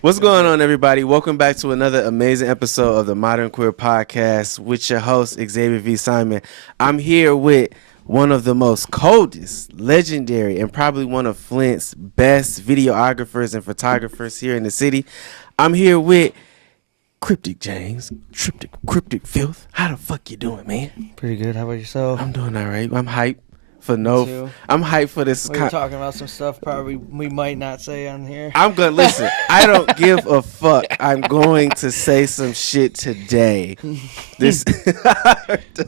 What's going on, everybody? Welcome back to another amazing episode of the Modern Queer Podcast with your host, Xzavier V. Simon. I'm here with one of the most coldest, legendary, and probably one of Flint's best videographers and photographers here in the city. I'm here with Cryptic James, Cryptic Filth. How the fuck you doing, man? Pretty good. How about yourself? I'm doing all right. I'm hyped. I'm hyped for this. We're talking about some stuff probably we might not say on here. I'm gonna listen. I don't give a fuck. I'm going to say some shit today. This.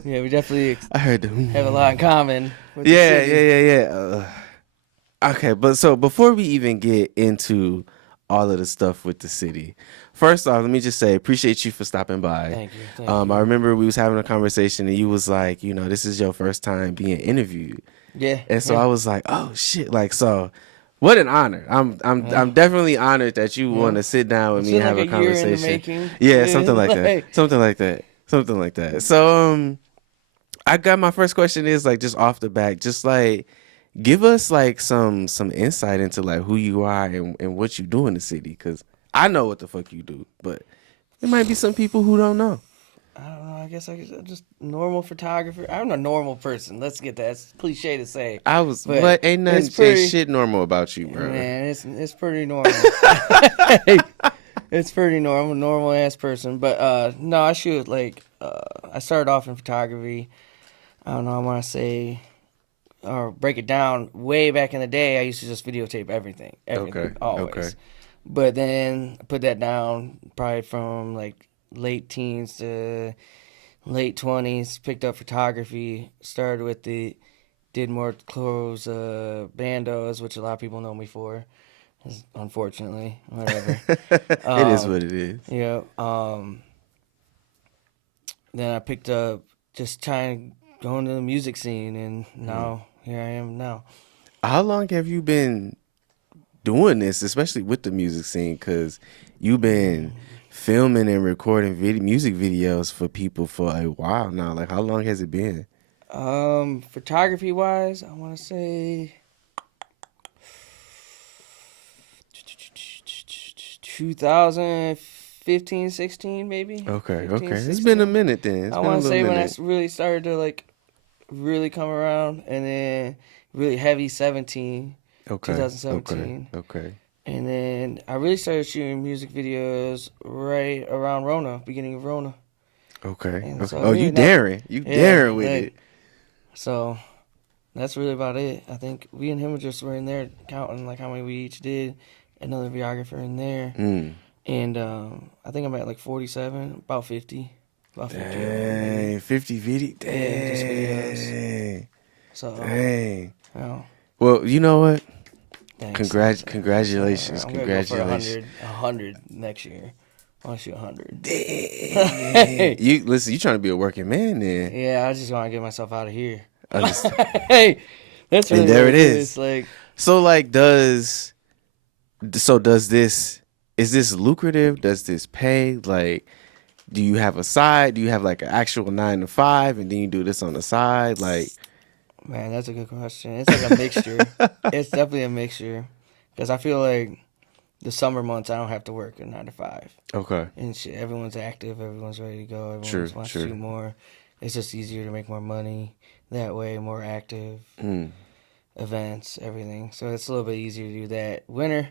Yeah, we definitely. I heard have a lot in common. With Yeah. Okay, but so before we even get into all of the stuff with the city, first off, let me just say appreciate you for stopping by. Thank you. I remember we was having a conversation and you was like, you know, this is your first time being interviewed. Yeah. And so I was like, oh shit, like so. What an honor! I'm definitely honored that you want to sit down with me and have a conversation. Yeah, something like that. So I got my first question is like just off the back, just like give us like some insight into like who you are and what you do in the city, because I know what the fuck you do, but there might be some people who don't know. I don't know. I guess I'm just normal photographer. I'm a normal person. Let's get that. It's cliche to say. But ain't nothing say shit normal about you, bro. Man, it's pretty normal. It's pretty normal ass person. But no, I shoot like I started off in photography. I don't know. I want to say or break it down. Way back in the day, I used to just videotape everything always. Okay. But then I put that down probably from like late teens to late 20s, picked up photography, started with did more clothes, bandos, which a lot of people know me for, unfortunately, whatever. It is what it is. Yeah. Then I picked up just trying to go into the music scene, and now here I am now. How long have you been doing this, especially with the music scene? Because you've been filming and recording music videos for people for a while now. Like, how long has it been? Photography wise, I want to say 2015, 16 maybe. Okay. 16. It's been a minute then. I want to say when I really started to like really come around, and then really heavy 2017. Okay. And then I really started shooting music videos right around Rona, beginning of Rona. Okay. So really you daring with it. So that's really about it. I think we and him were in there counting like how many we each did. Another videographer in there. And I think I'm at like 47, about 50. Dang, 50 videos. Dang. Yeah, just videos. So, dang. Well, you know what? Thanks. Congratulations. I'm gonna go for 100 next year. I want to shoot 100. Dang. You trying to be a working man then. Yeah, I just want to get myself out of here. Hey, that's really and there what it is. Like, so like is this lucrative? Does this pay? Like, do you have a side? Do you have like an actual 9 to 5 and then you do this on the side? Like, man, that's a good question. It's like a mixture. It's definitely a mixture. Because I feel like the summer months, I don't have to work a 9 to 5. Okay. And shit, everyone's active. Everyone's ready to go. Everyone wants to shoot more. It's just easier to make more money that way, more active events, everything. So it's a little bit easier to do that. Winter,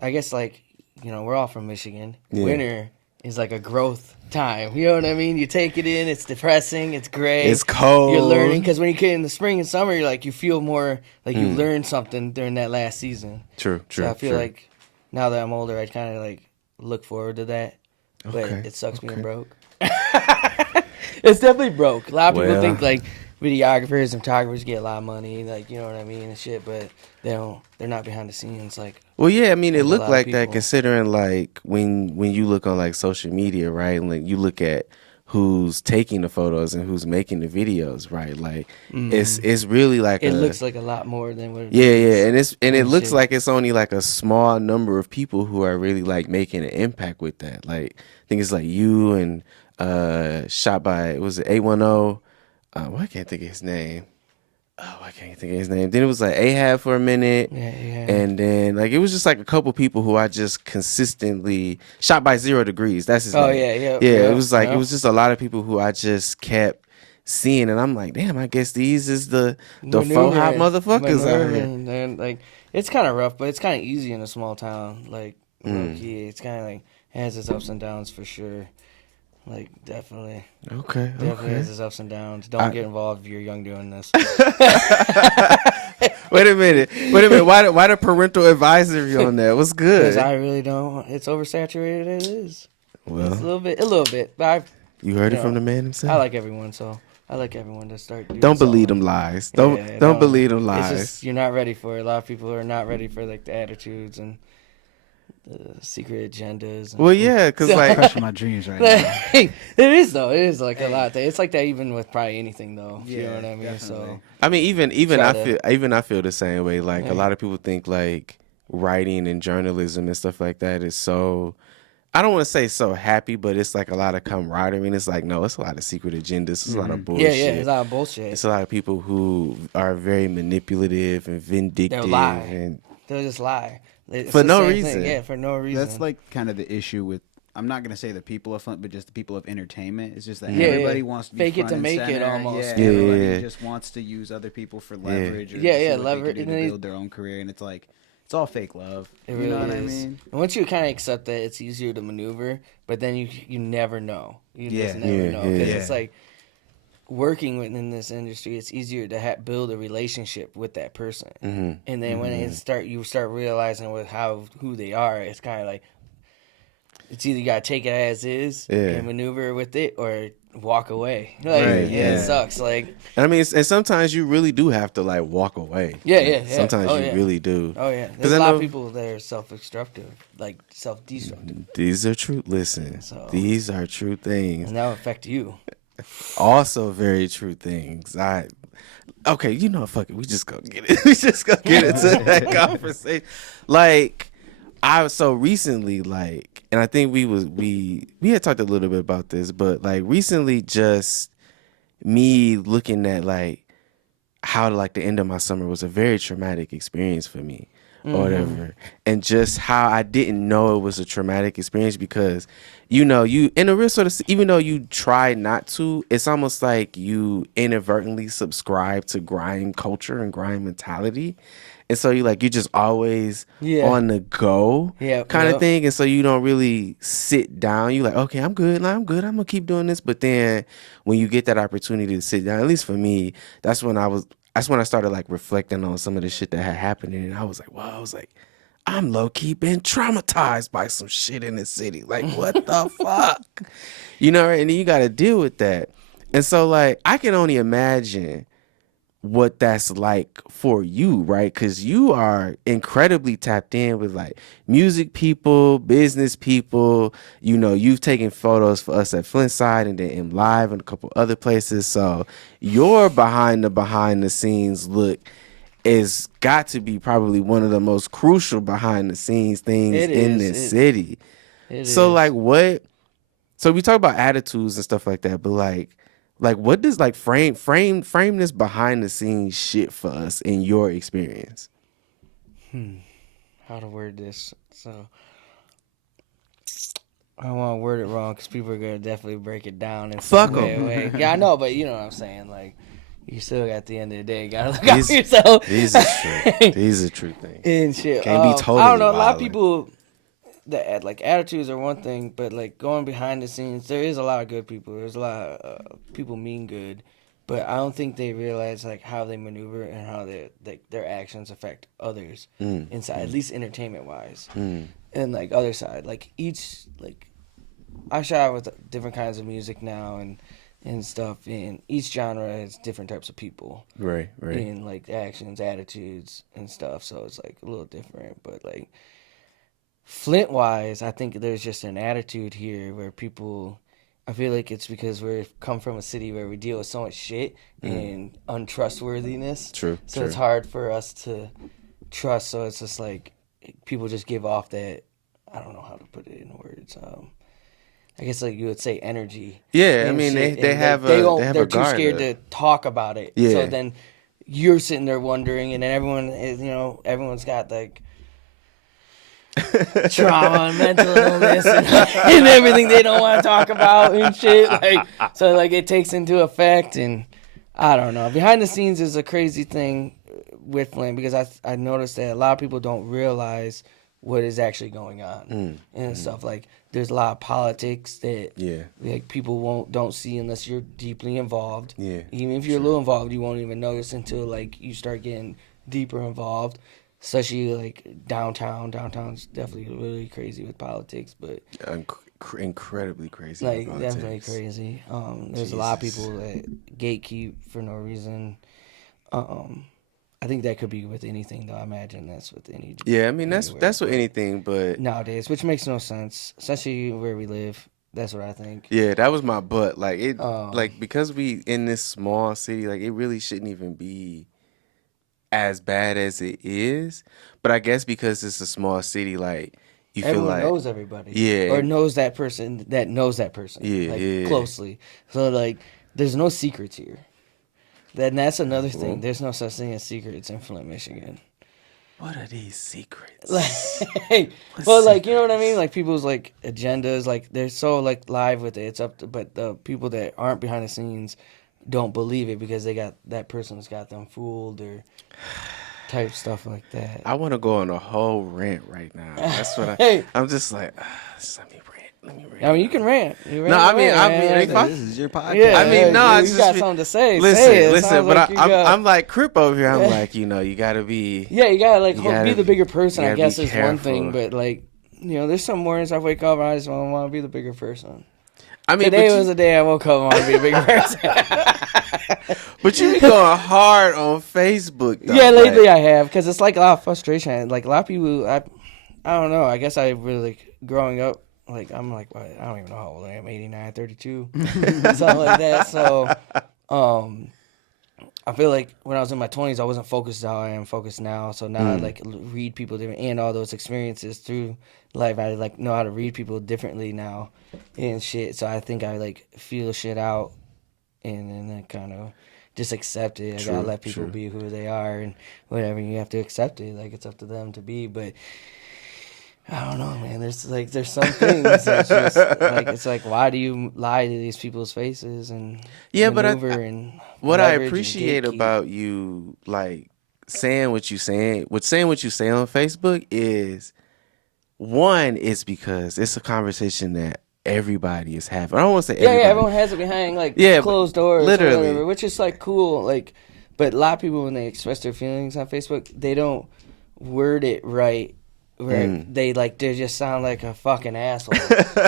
I guess, like, we're all from Michigan. Yeah. Winter is like a growth time. You know what I mean? You take it in. It's depressing. It's gray. It's cold. You're learning, because when you get in the spring and summer, you're like, you feel more like you learned something during that last season. True. So I feel like now that I'm older, I kind of like look forward to that. But it sucks being broke. It's definitely broke. A lot of people think like videographers and photographers get a lot of money, like, you know what I mean, and shit, but they're not behind the scenes. Like, well, yeah, I mean, it looked like that considering like when you look on like social media, right? And like you look at who's taking the photos and who's making the videos, right? Like it's really like it looks like a lot more than what it is. And it looks like it's only like a small number of people who are really like making an impact with that. Like, I think it's like you and shot by, was it 810? I can't think of his name. I can't think of his name. Then it was like Ahab for a minute. Yeah, And then like it was just like a couple people who I just consistently shot by 0 Degrees. That's his name. Yeah. It was like it was just a lot of people who I just kept seeing, and I'm like, damn, I guess these is the faux hot motherfuckers out here. And like it's kind of rough, but it's kind of easy in a small town. Like low key, it's kind of like has its ups and downs for sure. Like definitely. Okay. Definitely has its ups and downs. Don't get involved if you're young doing this. Wait a minute. Why the parental advisory on that? What's good? Because I really don't. It's oversaturated as it is. Well, it's a little bit. But you heard it from the man himself. I like everyone, so I like everyone to start doing Don't believe them lies. Don't believe them lies. It's just, you're not ready for it. A lot of people are not ready for like the attitudes and the secret agendas. Well, yeah, because like crushing my dreams right now. It is though. It is like a lot. It's like that even with probably anything though. Yeah, you know what I mean? definitely. So I mean, even I feel the same way. Like a lot of people think like writing and journalism and stuff like that is so. I don't want to say so happy, but it's like a lot of camaraderie. And it's like, no, it's a lot of secret agendas. It's a lot of bullshit. Yeah, it's a lot of bullshit. It's a lot of people who are very manipulative and vindictive. They'll lie. And they'll just lie. It's for no same reason. thing. Yeah, for no reason. That's like kind of the issue with, I'm not going to say the people of Flint, but just the people of entertainment. It's just that everybody wants to be fake it front to and make center. it almost. Yeah, everybody just wants to use other people for leverage. Or leverage. To build their own career. And it's like, it's all fake love. It really you know what is. I mean? And once you kind of accept that, it's easier to maneuver, but then you never know. You just never know. Because it's like working within this industry, it's easier to build a relationship with that person. Mm-hmm. And then when you start realizing who they are, it's kind of like, it's either you got to take it as is and maneuver with it or walk away. Like, it sucks. Like, I mean, and sometimes you really do have to like walk away. Yeah. Sometimes you really do. Oh yeah, there's a lot of people that are self-destructive, like self-destructive. These are true. Listen, these are true things. And that'll affect you. Also, very true things. Okay, you know, fuck it. We just go get it. We just go get into that conversation. Like, so recently, like, and I think we had talked a little bit about this, but like recently, just me looking at like how like the end of my summer was a very traumatic experience for me, or whatever, and just how I didn't know it was a traumatic experience because, you know, you in a real sort of, even though you try not to, it's almost like you inadvertently subscribe to grime culture and grime mentality. And so you're just always on the go kind of thing. And so you don't really sit down. You're like, okay, I'm good. I'm good. I'm going to keep doing this. But then when you get that opportunity to sit down, at least for me, that's when I started like reflecting on some of the shit that had happened. And I was like, wow, I'm low key been traumatized by some shit in the city. Like, what the fuck? You know, and then you got to deal with that. And so like, I can only imagine what that's like for you, right? Because you are incredibly tapped in with like music people, business people. You know, you've taken photos for us at Flintside and then in Live and a couple other places. So your behind the scenes look is got to be probably one of the most crucial behind the scenes things in this city. So like what? So we talk about attitudes and stuff like that, but like what does like frame this behind the scenes shit for us in your experience? How to word this? So I don't want to word it wrong because people are gonna definitely break it down in some way. Yeah, I know, but you know what I'm saying. Like, you still got, at the end of the day, gotta look out for yourself. These are true. These are true things. And shit. Can't be totally. I don't know. A lot of violent. people that like attitudes are one thing, but like going behind the scenes, there is a lot of good people. There's a lot of people mean good, but I don't think they realize like how they maneuver and how their actions affect others inside, at least entertainment wise, and like other side. Like each I shot with different kinds of music now and stuff, and each genre has different types of people, right, and like actions, attitudes, and stuff. So it's like a little different, but like. Flint-wise, I think there's just an attitude here where people, I feel like it's because we come from a city where we deal with so much shit and untrustworthiness. True. So it's hard for us to trust. So it's just like people just give off that, I don't know how to put it in words. I guess like you would say energy. Yeah, I mean they have a they're guard too scared up. to talk about it. Yeah. So then you're sitting there wondering, and then everyone is, everyone's got like trauma and mental illness and everything they don't want to talk about and shit. Like, so like it takes into effect, and I don't know. Behind the scenes is a crazy thing with Flint, because I noticed that a lot of people don't realize what is actually going on and stuff. Like, there's a lot of politics that like people don't see unless you're deeply involved. Yeah. Even if you're a little involved, you won't even notice until like you start getting deeper involved. Especially like downtown. Downtown's definitely really crazy with politics, but incredibly crazy. Like, definitely crazy. There's a lot of people that gatekeep for no reason. I think that could be with anything, though. I imagine that's with any. Yeah, I mean that's with anything, but nowadays, which makes no sense, especially where we live. That's what I think. Yeah, that was my butt. Like it, like because we in this small city, like it really shouldn't even be as bad as it is. But I guess because it's a small city, like you Everyone feel like knows everybody, or knows that person that knows that person, closely. So like, there's no secrets here. That's another thing. There's no such thing as secrets in Flint, Michigan. What are these secrets? Like, well, like, you know what I mean? Like, people's like agendas, like they're so like live with it. It's up to, but the people that aren't behind the scenes don't believe it because that person's got them fooled or type stuff like that. I want to go on a whole rant right now. That's what I'm just like. Let me rant. I mean, you can rant. This is your podcast. Yeah, I mean, no, you got something to say. Listen, but I'm like Crypt over here. I'm like, you gotta be. Yeah, you gotta like be the bigger person. I guess is one thing, but like, there's some mornings I wake up and I just want to be the bigger person. I mean, today was the day I woke up and wanted to be a bigger person. But you be going hard on Facebook, though. Yeah, lately I have, because it's like a lot of frustration. Like, a lot of people, I don't know. I guess I really, like, growing up, like, I'm like, what? I don't even know how old I am, 89, 32, something like that. So, I feel like when I was in my 20s, I wasn't focused how I am focused now. So now I, like, read people different, and all those experiences through life. I, like, know how to read people differently now and shit. So I think I, like, feel shit out and then kind of just accept it. I gotta let people be who they are, and whatever, you have to accept it. Like, it's up to them to be. But I don't know, man. There's some things that's just like, it's like, why do you lie to these people's faces and what I appreciate about you, like, saying what you say on Facebook is, one, it's because it's a conversation that everybody is having. I don't want to say everybody. Yeah, everyone has it behind like closed doors, literally, or whatever, which is like cool. Like, but a lot of people, when they express their feelings on Facebook, they don't word it right. Where they just sound like a fucking asshole.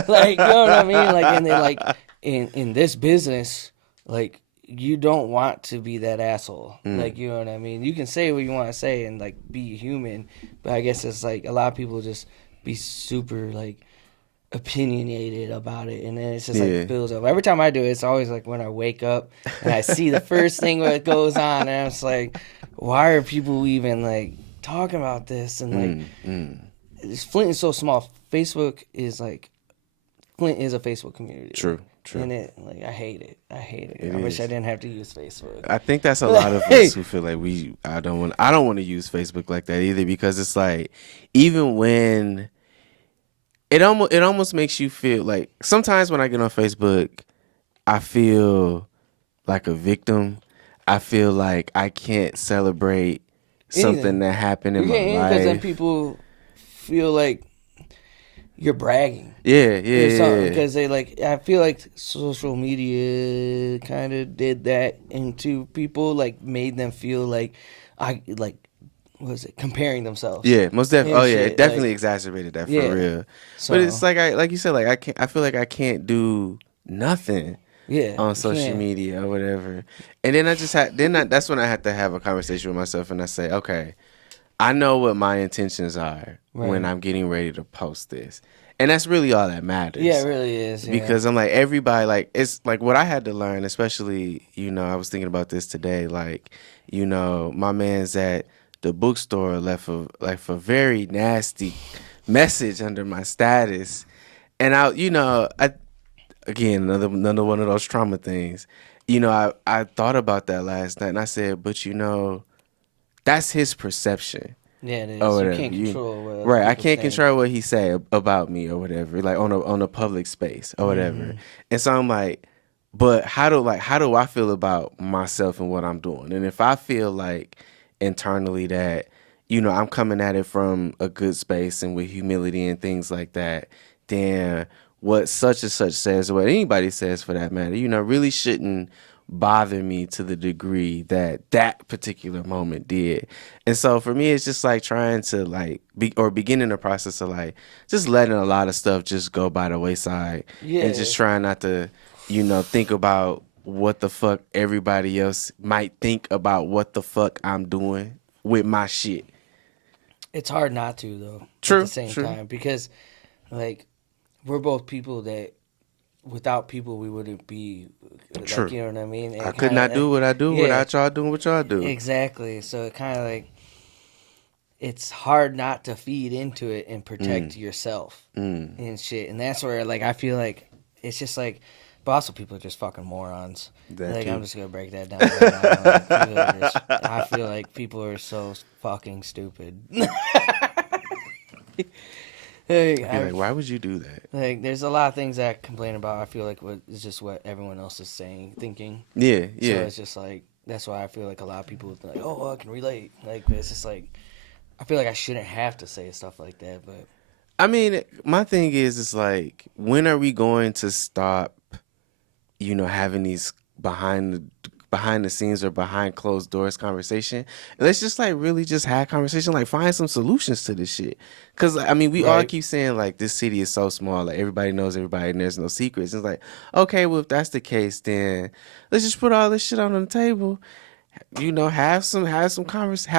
Like, you know what I mean? Like, and they like in this business, like, you don't want to be that asshole. Like, you know what I mean? You can say what you want to say and like be human, but I guess it's like a lot of people just be super like opinionated about it, and then it's just like builds up. Every time I do it, it's always like when I wake up and I see the first thing that goes on, and I'm just like, why are people even like talking about this? And like, Flint is so small. Flint is a Facebook community. True. And I hate it. I wish I didn't have to use Facebook. I think that's a lot of us who feel like I don't want to use Facebook like that either, because it's like, even when it almost makes you feel like, sometimes when I get on Facebook, I feel like a victim. I feel like I can't celebrate something that happened in my life, because then people feel like you're bragging. Yeah. Because they like, I feel like social media kind of did that into people, like made them feel like comparing themselves. Yeah, most definitely. Oh yeah, it definitely exacerbated that for real. So, but it's like like you said, like I feel like I can't do nothing. On social media or whatever, and then that's when I had to have a conversation with myself, and I say, okay, I know what my intentions are when I'm getting ready to post this. And that's really all that matters. Yeah, it really is. Because I'm like, everybody, like, it's like what I had to learn, especially, I was thinking about this today. Like, my man's at the bookstore left a very nasty message under my status. And again, another one of those trauma things. you know, I thought about that last night, and I said, but you know, that's his perception. Yeah, it is. Or You whatever. can't control what right. I people can't think. control what he say about me or whatever, like on a public space or whatever. And so I'm like, but how do I feel about myself and what I'm doing? And if I feel like internally that, you know, I'm coming at it from a good space and with humility and things like that, then what such and such says, or what anybody says for that matter, you know, really shouldn't bother me to the degree that that particular moment did. And so for me, it's just like trying to like beginning the process of like just letting a lot of stuff just go by the wayside and just trying not to, you know, think about what the fuck everybody else might think about what the fuck I'm doing with my shit. It's hard not to, though. True. At the same time, because like we're both people that without people we wouldn't be. True. Like, you know what I mean? I could not do what I do without y'all doing what y'all do. Exactly. So it kind of like it's hard not to feed into it and protect yourself and shit. And that's where like I feel like it's just like, but also people are just fucking morons. Like I'm just gonna break that down. Right now. Like, I feel like people are so fucking stupid. Like, why would you do that? Like, there's a lot of things that I complain about. I feel like it's just what everyone else is saying, thinking. Yeah. So it's just like that's why I feel like a lot of people are like, oh, I can relate. Like, it's just like I feel like I shouldn't have to say stuff like that, but I mean, my thing is, it's like, when are we going to stop, you know, having these behind the scenes or behind closed doors conversation? And let's just like really just have conversation, like find some solutions to this shit. Cause I mean, we all keep saying like this city is so small, like everybody knows everybody and there's no secrets. It's like, okay, well if that's the case, then let's just put all this shit on the table. You know, have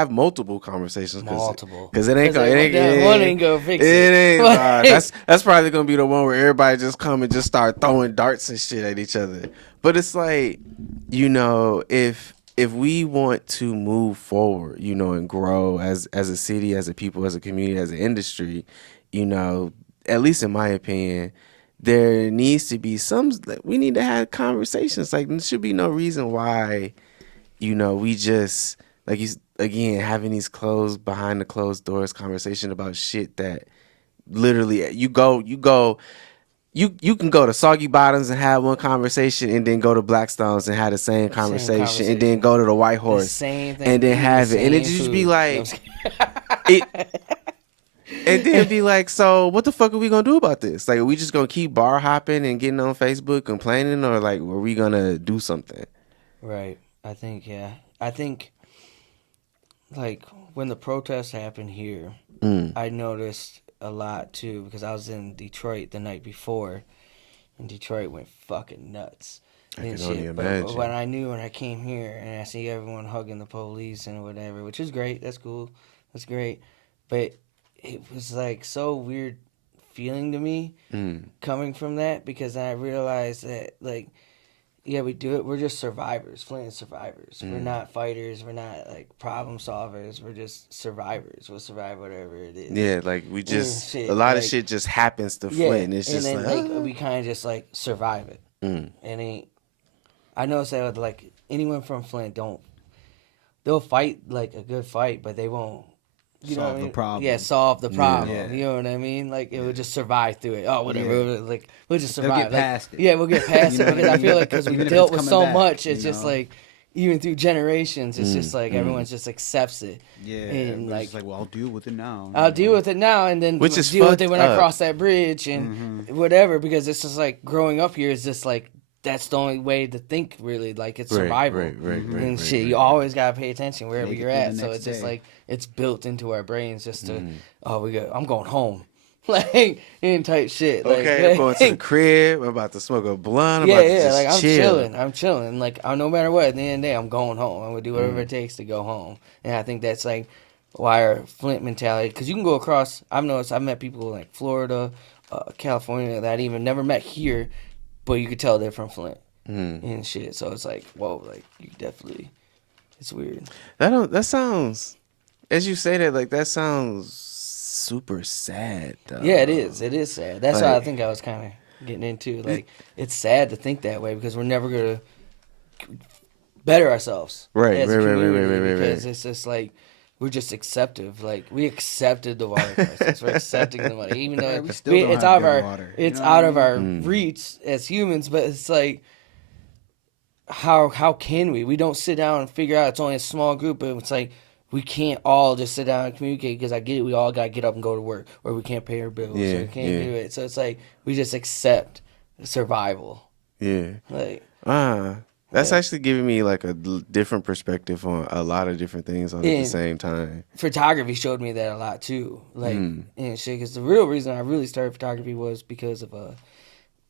multiple conversations. Because it ain't one ain't gonna fix it. It ain't. That's probably gonna be the one where everybody just come and just start throwing darts and shit at each other. But it's like, you know, if we want to move forward, you know, and grow as a city, as a people, as a community, as an industry, you know, at least in my opinion, there needs to be we need to have conversations. Like, there should be no reason why, you know, we just, like, again, having these behind the closed doors conversation about shit that literally you can go to Soggy Bottoms and have one conversation, and then go to Blackstones and have the same conversation, and then go to the White Horse and then have it, and it just be like, and then be like, so what the fuck are we gonna do about this? Like, are we just gonna keep bar hopping and getting on Facebook complaining, or like, are we gonna do something? Right. I think like when the protests happened here, I noticed a lot too, because I was in Detroit the night before, and Detroit went fucking nuts. I can only imagine. But what I knew when I came here and I see everyone hugging the police and whatever, which is great. That's cool. That's great. But it was like so weird feeling to me coming from that, because I realized that like, yeah, we do it. We're just survivors. Flint is survivors. We're not fighters. We're not like problem solvers. We're just survivors. We'll survive whatever it is. Yeah, like we just a lot of shit just happens to Flint. It's just and then, like we kind of just like survive it. And I noticed that with like anyone from Flint they'll fight like a good fight, but they won't. Solve the problem. Yeah, solve the problem. Yeah. You know what I mean? Like, it would just survive through it. Oh, whatever. Yeah. Like, we'll just survive. They'll get past it. Yeah, we'll get past it, because I feel like because we dealt with so much, it's just know? like, even through generations, it's just like everyone just accepts it. Yeah, and like, well, I'll deal with it now. I'll deal with it now, and then which is deal with it when up. I cross that bridge and whatever. Because it's just like growing up here is just like, that's the only way to think, really. Like, it's survival. And shit, you always gotta pay attention wherever you're at. So it's just like, it's built into our brains just to, I'm going home. Like, in type shit. Like, okay, I'm going to the crib. I'm about to smoke a blunt. I'm about to just like, chill. I'm chilling. Like, no matter what, at the end of the day, I'm going home. I'm gonna do whatever it takes to go home. And I think that's like why our Flint mentality, because you can go across. I've noticed I've met people like Florida, California that I even never met here, but you could tell they're from Flint and shit. So it's like, whoa, like, you definitely, it's weird. That sounds, as you say that, like, that sounds super sad, though. Yeah, it is. It is sad. That's like, what I think I was kind of getting into. Like, it's sad to think that way, because we're never gonna better ourselves. Right. Because it's just like we're just acceptive. Like we accepted the water crisis. We're accepting the money, even though we still don't it's have out of good our water. it's out of our reach as humans. But it's like, how can we? We don't sit down and figure out. It's only a small group, but it's like we can't all just sit down and communicate. Because I get it. We all gotta get up and go to work, or we can't pay our bills, or we can't do it. So it's like we just accept survival. Yeah. Like that's actually giving me like a different perspective on a lot of different things at the same time. Photography showed me that a lot too, like and shit. Because the real reason I really started photography was because of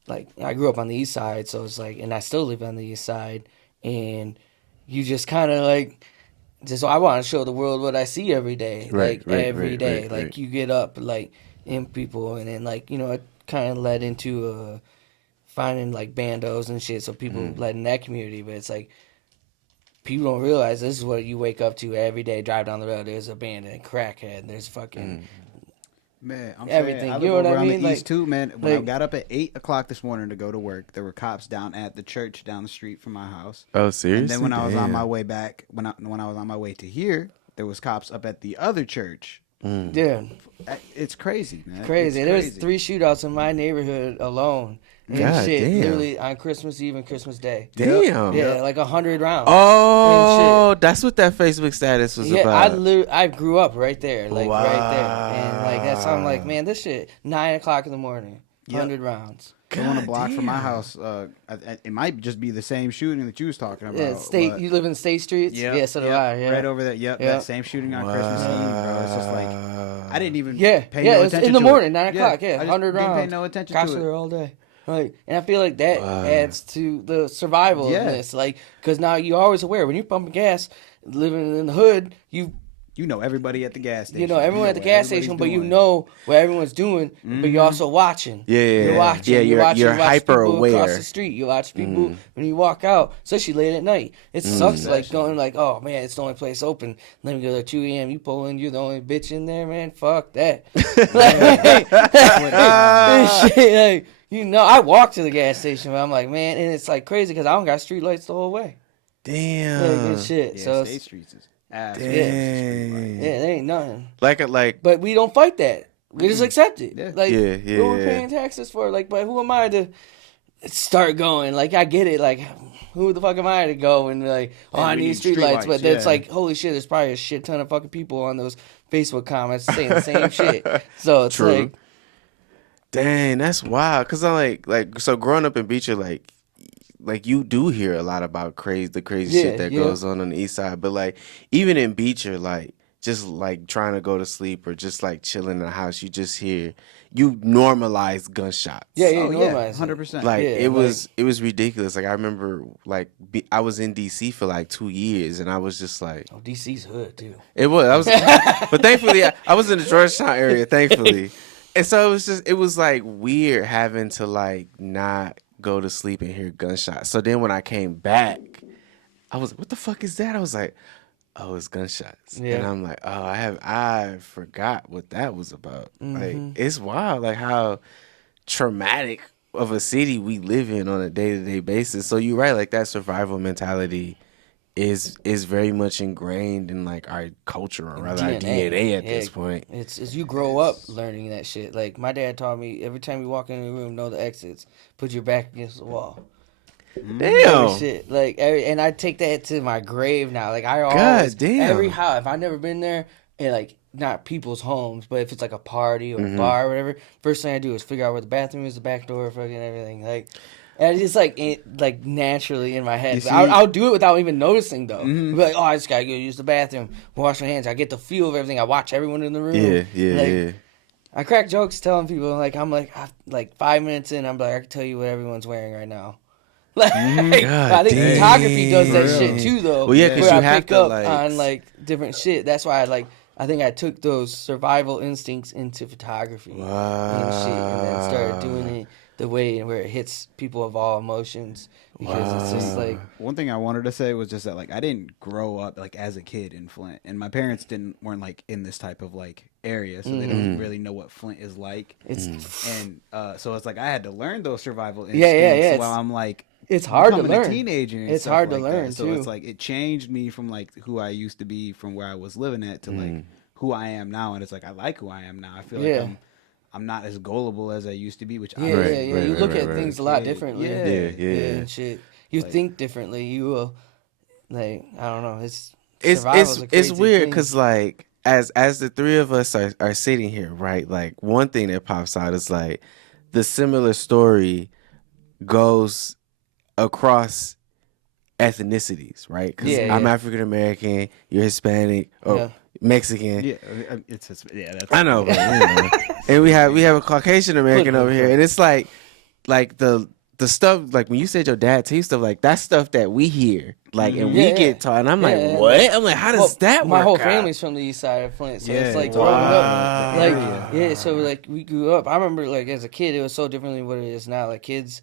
like I grew up on the east side, so it's like, and I still live on the east side, and you just kind of like, just I want to show the world what I see every day, every day. Like you get up like in people, and then like it kind of led into finding like bandos and shit, so people led in that community. But it's like people don't realize this is what you wake up to every day. Drive down the road, there's a bandit, a crackhead, there's fucking man, I'm everything. Saying, I you know what I mean? On the East too, man. When like, I got up at 8:00 this morning to go to work, there were cops down at the church down the street from my house. Oh, seriously? And then when I was on my way back, when I was on my way to here, there was cops up at the other church. Dude, it's crazy, man. Crazy. It's There's 3 shootouts in my neighborhood alone. And God shit, damn. literally on Christmas Eve and Christmas Day. Damn. Yeah, like 100 rounds. Oh, that's what that Facebook status was about. I grew up right there, like right there, and like that's how I'm like, man, this shit 9:00 in the morning, 100 rounds. The one a block from my house. It might just be the same shooting that you was talking about. Yeah, you live in State Streets? Yeah, so do I. Yeah. Right over there. Yep, that same shooting on Christmas Eve, bro. It's just like I didn't even pay no it was attention in the to morning, it. 9:00. Yeah, 100 rounds. Didn't pay no attention Cops to were it. there all day. Like, and I feel like that adds to the survival of this. Like, because now you're always aware when you're pumping gas, living in the hood, you know everybody at the gas station. You know everyone at the gas station, but you know what everyone's doing. But you're also watching. You're watching. Yeah, you're watching. You're hyper aware. Across the street, you watch people when you walk out, especially late at night. It sucks, like going like, oh man, it's the only place open. Let me go at 2 a.m. You pull in, you're the only bitch in there, man. Fuck that. Shit, like, I walk to the gas station, but I'm like, man, and it's like crazy because I don't got street lights the whole way. Damn. Like, good shit. Yeah, so State Streets is ass. Dang. Yeah, there ain't nothing. Like, but we don't fight that. We just accept it. Yeah. Like, what we're paying taxes for. Like, but who am I to start going? Like, I get it. Like, who the fuck am I to go and be like, oh, I need street lights? But it's like, holy shit, there's probably a shit ton of fucking people on those Facebook comments saying the same shit. So it's like, dang, that's wild. Cause I'm like, so growing up in Beecher, like you do hear a lot about the crazy shit that goes on the east side. But like, even in Beecher, like, just like trying to go to sleep or just like chilling in the house, you just hear, you normalize gunshots. Yeah, normalize 100%. Like it was ridiculous. Like I remember, like I was in DC for like 2 years, and I was just like, oh, DC's hood too. It was. But thankfully, I was in the Georgetown area. Thankfully, and so it was like weird having to like not go to sleep and hear gunshots. So then when I came back, I was, what the fuck is that? I was like, oh, it's gunshots. Yeah. And I'm like, oh, I forgot what that was about. Like, it's wild, like how traumatic of a city we live in on a day-to-day basis. So you're right, like that survival mentality is very much ingrained in like our culture, or rather our DNA at this point. It's you grow up learning that shit. Like my dad taught me, every time you walk in the room, know the exits. Put your back against the wall. Damn. Shit. Like and I take that to my grave now. Like I always, every house, if I've never been there, and like not people's homes, but if it's like a party or a bar or whatever, first thing I do is figure out where the bathroom is, the back door, fucking everything. Like, and it's like naturally in my head. I'll do it without even noticing though. Be like, oh, I just gotta go use the bathroom, wash my hands. I get the feel of everything. I watch everyone in the room. Yeah. I crack jokes telling people like I'm like 5 minutes in, I'm like, I can tell you what everyone's wearing right now. Like, I think photography does that shit too, though. Well, yeah, because you have to like on like different shit. That's why I think I took those survival instincts into photography and shit, and then started doing it the way where it hits people of all emotions. Because it's just like, one thing I wanted to say was just that like I didn't grow up like as a kid in Flint, and my parents weren't like in this type of like area, so they don't really know what Flint is like. And so it's like I had to learn those survival instincts while I'm like it's hard to becoming learn. a teenager. And it's hard to like learn that. So too. it's like it changed me from like who I used to be from where I was living at to like who I am now. And it's like I like who I am now. I feel like I'm not as gullible as I used to be. Which you look at things a lot differently. Yeah. And shit. You think differently. You will like I don't know. It's weird because like as the three of us are sitting here, right? Like one thing that pops out is like the similar story goes across ethnicities, right? Because I'm African American, you're Hispanic or Mexican. Yeah, that's I know, but, and we have a Caucasian American over here, and it's like the stuff like when you said your dad tell you stuff like that's stuff that we hear like and we get taught, and I'm like, what? I'm like, how does that work? My whole out? family's from the east side of Flint, so it's like growing up, like so like we grew up. I remember like as a kid, it was so different than what it is now. Like kids,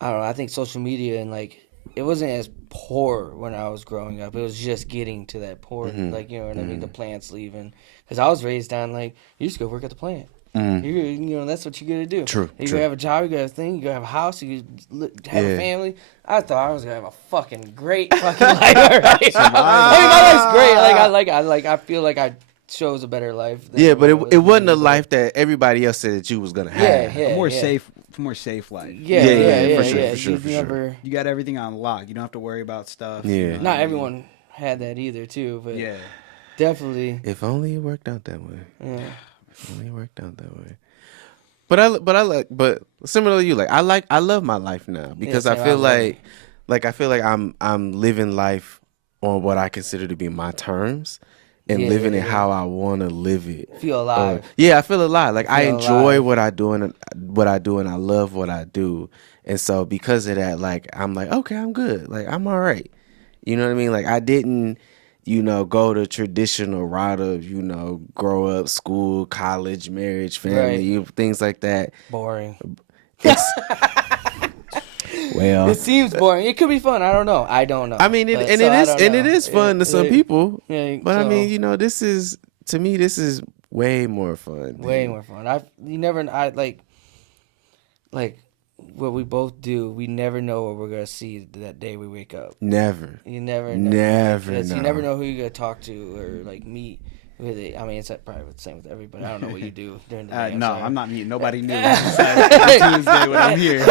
I don't know. I think social media and like it wasn't as poor when I was growing up. It was just getting to that poor, like you know what I mean. The plants leaving because I was raised on like you just go work at the plant. You know that's what you gotta do. True. You gotta have a job. You gotta have a thing. You gotta have a house. You gotta have a family. I thought I was gonna have a fucking great fucking life. Right? I mean, my life's great. I feel like I chose a better life. But it wasn't a life that everybody else said that you was gonna have. A more safe life. For sure. You got everything on lock. You don't have to worry about stuff. Yeah. Not everyone had that either, too. But definitely. If only it worked out that way. Yeah. If only it worked out that way. But similar to you, like I love my life now because I feel like I'm living life on what I consider to be my terms. And living it how I want to live it. Feel alive. I feel alive. Like I enjoy what I do and I love what I do. And so because of that, like I'm like, okay, I'm good. Like I'm all right. You know what I mean? Like I didn't, go the traditional route of, grow up, school, college, marriage, family, things like that. Boring. Well, it seems boring. It could be fun. I don't know. I mean, it is fun to some people. But I mean, this is way more fun. Way more fun. Like what we both do. We never know what we're gonna see that day we wake up. Never. You never know. Never know. You never know who you're gonna talk to or like meet. Really, I mean, it's probably the same with everybody. I don't know what you do during the day. I'm not meeting nobody new. Tuesday when I'm here.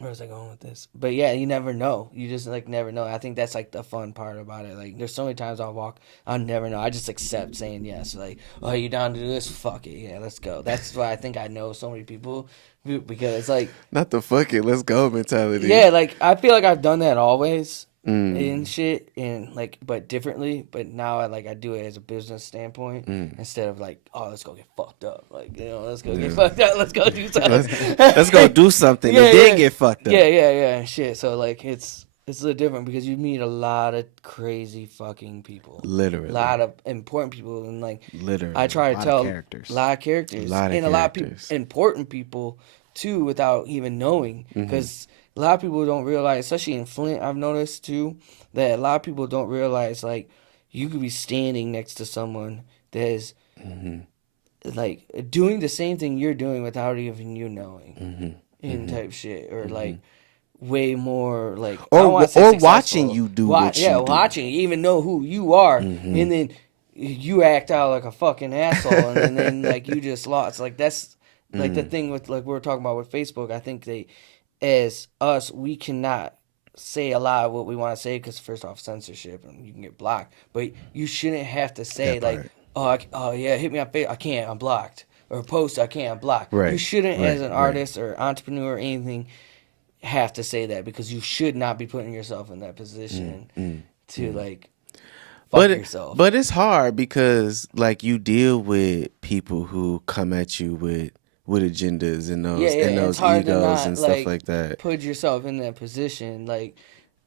Where was I going with this? But yeah, you never know. You just like never know. I think that's like the fun part about it. Like, there's so many times I'll never know. I just accept saying yes. Like, oh, you down to do this? Fuck it, yeah, let's go. That's why I think I know so many people because it's like not the fuck it, let's go mentality. Yeah, like I feel like I've done that always. And shit and like but differently, but now I do it as a business standpoint instead of like, oh, let's go get fucked up, like, let's go get fucked up, let's go do something, let's go do something and then get fucked up. Yeah shit. So like it's a little different because you meet a lot of crazy fucking people, literally a lot of important people, and like literally I try to tell a lot of characters and a lot of important people too without even knowing, because a lot of people don't realize, especially in Flint, I've noticed too, that a lot of people don't realize, like, you could be standing next to someone that is, like, doing the same thing you're doing without even you knowing, type shit, or, like, way more, like, or watching you do what you do. Watching, you even know who you are, and then you act out like a fucking asshole, and then, like, you just lost. Like, that's, like, the thing with, like, we were talking about with Facebook. I think as us, we cannot say a lot of what we want to say because first off, censorship and you can get blocked. But you shouldn't have to say like, oh yeah, hit me on Facebook, I can't, I'm blocked, or post, I can't, I'm blocked. Right. You shouldn't, as an artist or entrepreneur or anything, have to say that, because you should not be putting yourself in that position to like fuck yourself. But it's hard because like you deal with people who come at you with agendas and those egos and stuff like that. Put yourself in that position, like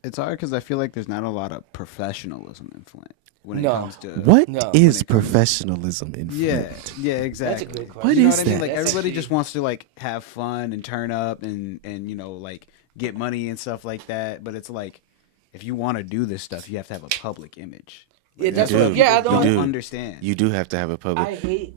it's hard because I feel like there's not a lot of professionalism in Flint when it comes to what is professionalism in Flint. Yeah, exactly. That's a good question. What is that? Like everybody just wants to like have fun and turn up and like get money and stuff like that. But it's like if you want to do this stuff, you have to have a public image. Yeah, that's what. Yeah, I don't understand. You do have to have a public. I hate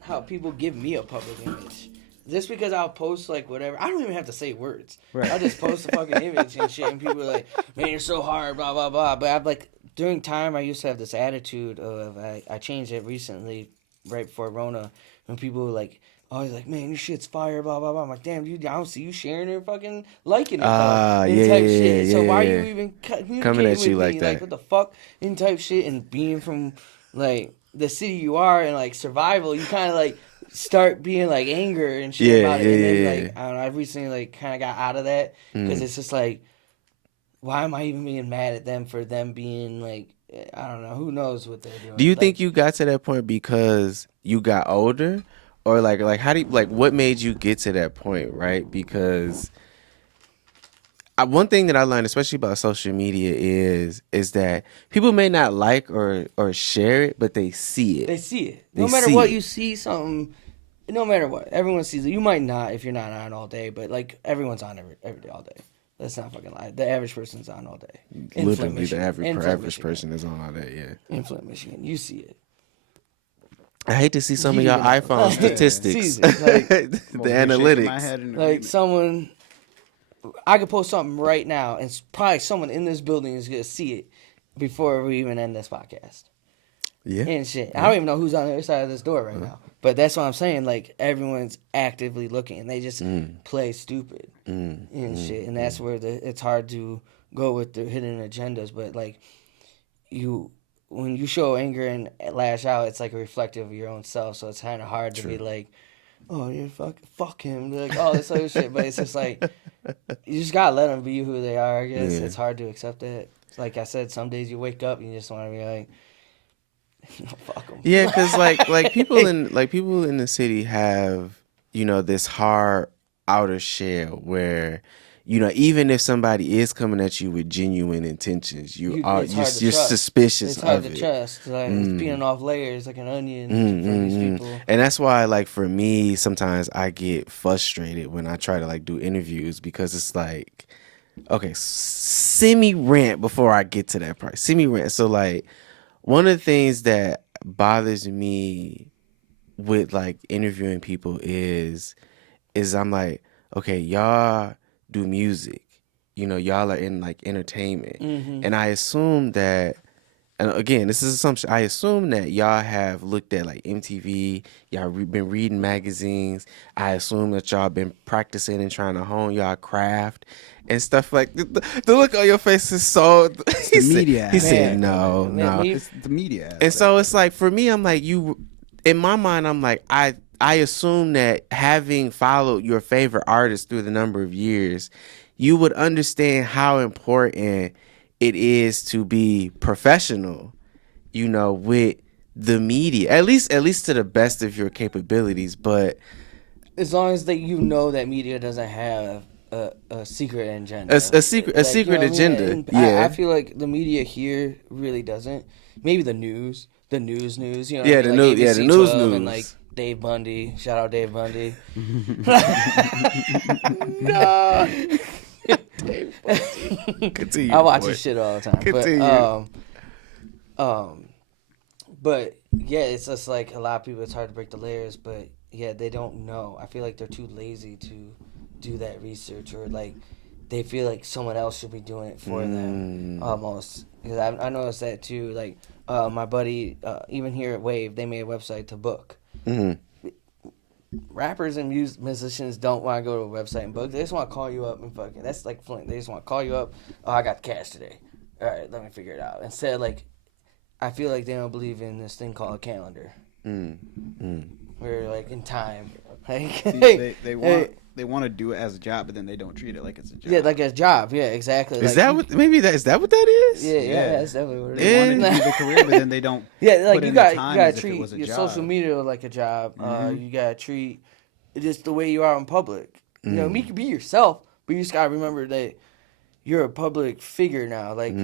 how people give me a public image. just because I'll post like whatever, I don't even have to say words. Right. I'll just post a fucking image and shit, and people are like, "Man, you're so hard," blah blah blah. But I'm like, during time, I used to have this attitude of I changed it recently, right before Rona, when people were like, always like, "Man, your shit's fire," blah blah blah. I'm like, "Damn, dude, I don't see you sharing or fucking liking it." Shit. So why are you even coming at you like that? Like, what the fuck? In type shit, and being from like the city you are and like survival, you kind of like start being like anger and shit about it. And then like I don't know, I've recently like kind of got out of that because it's just like, why am I even being mad at them for them being like, I don't know, who knows what they're doing. Do you think you got to that point because you got older, or like how do you, like, what made you get to that point, right? Because one thing that I learned, especially about social media, is that people may not like or share it, but they see it. They see it. No matter what, you see something. No matter what, everyone sees it. You might not if you're not on all day, but like everyone's on every day all day. Let's not fucking lie. The average person's on all day. Literally, the average person is on all day. Yeah. In Flint, Michigan, you see it. I hate to see some of your iPhone statistics, like, the analytics. Like someone, I could post something right now, and probably someone in this building is gonna see it before we even end this podcast. Yeah. And shit. I don't even know who's on the other side of this door right now. But that's what I'm saying. Like, everyone's actively looking, and they just play stupid and shit. And that's where it's hard to go with the hidden agendas. But, like, when you show anger and lash out, it's like a reflective of your own self. So it's kind of hard to be like, oh, yeah, fuck him. Like, all this other shit. But it's just like, you just got to let them be who they are, I guess. It's hard to accept that. Like I said, some days you wake up and you just want to be like, fuck them. Yeah, because like people in the city have, you know, this hard outer shell where, you know, even if somebody is coming at you with genuine intentions, you're suspicious of it. It's hard to trust. Like it's peeling off layers like an onion for these people. And that's why, like, for me, sometimes I get frustrated when I try to like do interviews because it's like, okay, semi rant before I get to that part. Semi rant. So like, one of the things that bothers me with like interviewing people is I'm like, okay, y'all do music, you know, y'all are in like entertainment, and I assume that, and again, this is assumption, I assume that y'all have looked at like MTV, y'all been reading magazines, I assume that y'all been practicing and trying to hone y'all craft and stuff. Like the look on your face is so. He said no. It's the media aspect. And so it's like, for me, I'm like, in my mind, I'm like, I assume that having followed your favorite artist through the number of years, you would understand how important it is to be professional, you know, with the media, at least to the best of your capabilities. But as long as that you know that media doesn't have a secret agenda, a secret agenda. I mean? Yeah, I feel like the media here really doesn't. Maybe the news, you know. Yeah, the news. Yeah, the news. And like Dave Bundy. Shout out Dave Bundy. No. Dave Bundy. Continue. I watch his shit all the time. Continue. But yeah, it's just like a lot of people. It's hard to break the layers, but yeah, they don't know. I feel like they're too lazy to do that research, or like they feel like someone else should be doing it for them almost. Because I noticed that too. Like my buddy, even here at Wave, they made a website to book. Rappers and musicians don't want to go to a website and book. They just want to call you up and fucking. That's like Flint. They just want to call you up. Oh, I got the cash today. All right, let me figure it out. Instead, like, I feel like they don't believe in this thing called a calendar. Where like in time, like they want to do it as a job, but then they don't treat it like it's a job. Yeah, like a job. Yeah, exactly. Is that what that is? Yeah, that's definitely what it is. They want to do the career, but then they don't. Yeah, like put you in got the time you got as to if it treat was a your job. social media like a job. You got to treat it just the way you are in public. You know, you can be yourself, but you just got to remember that you're a public figure now. Like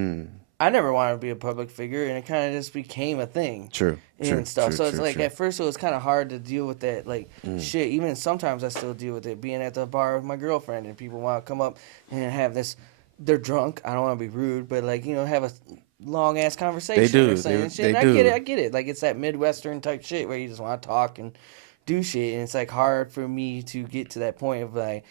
I never wanted to be a public figure, and it kind of just became a thing. True. Stuff. So it's like at first it was kind of hard to deal with that, like shit. Even sometimes I still deal with it. Being at the bar with my girlfriend, and people want to come up and have this. They're drunk. I don't want to be rude, but like, you know, have a long ass conversation. They do. Or saying shit. And I get it. Like it's that Midwestern type shit where you just want to talk and do shit, and it's like hard for me to get to that point of like,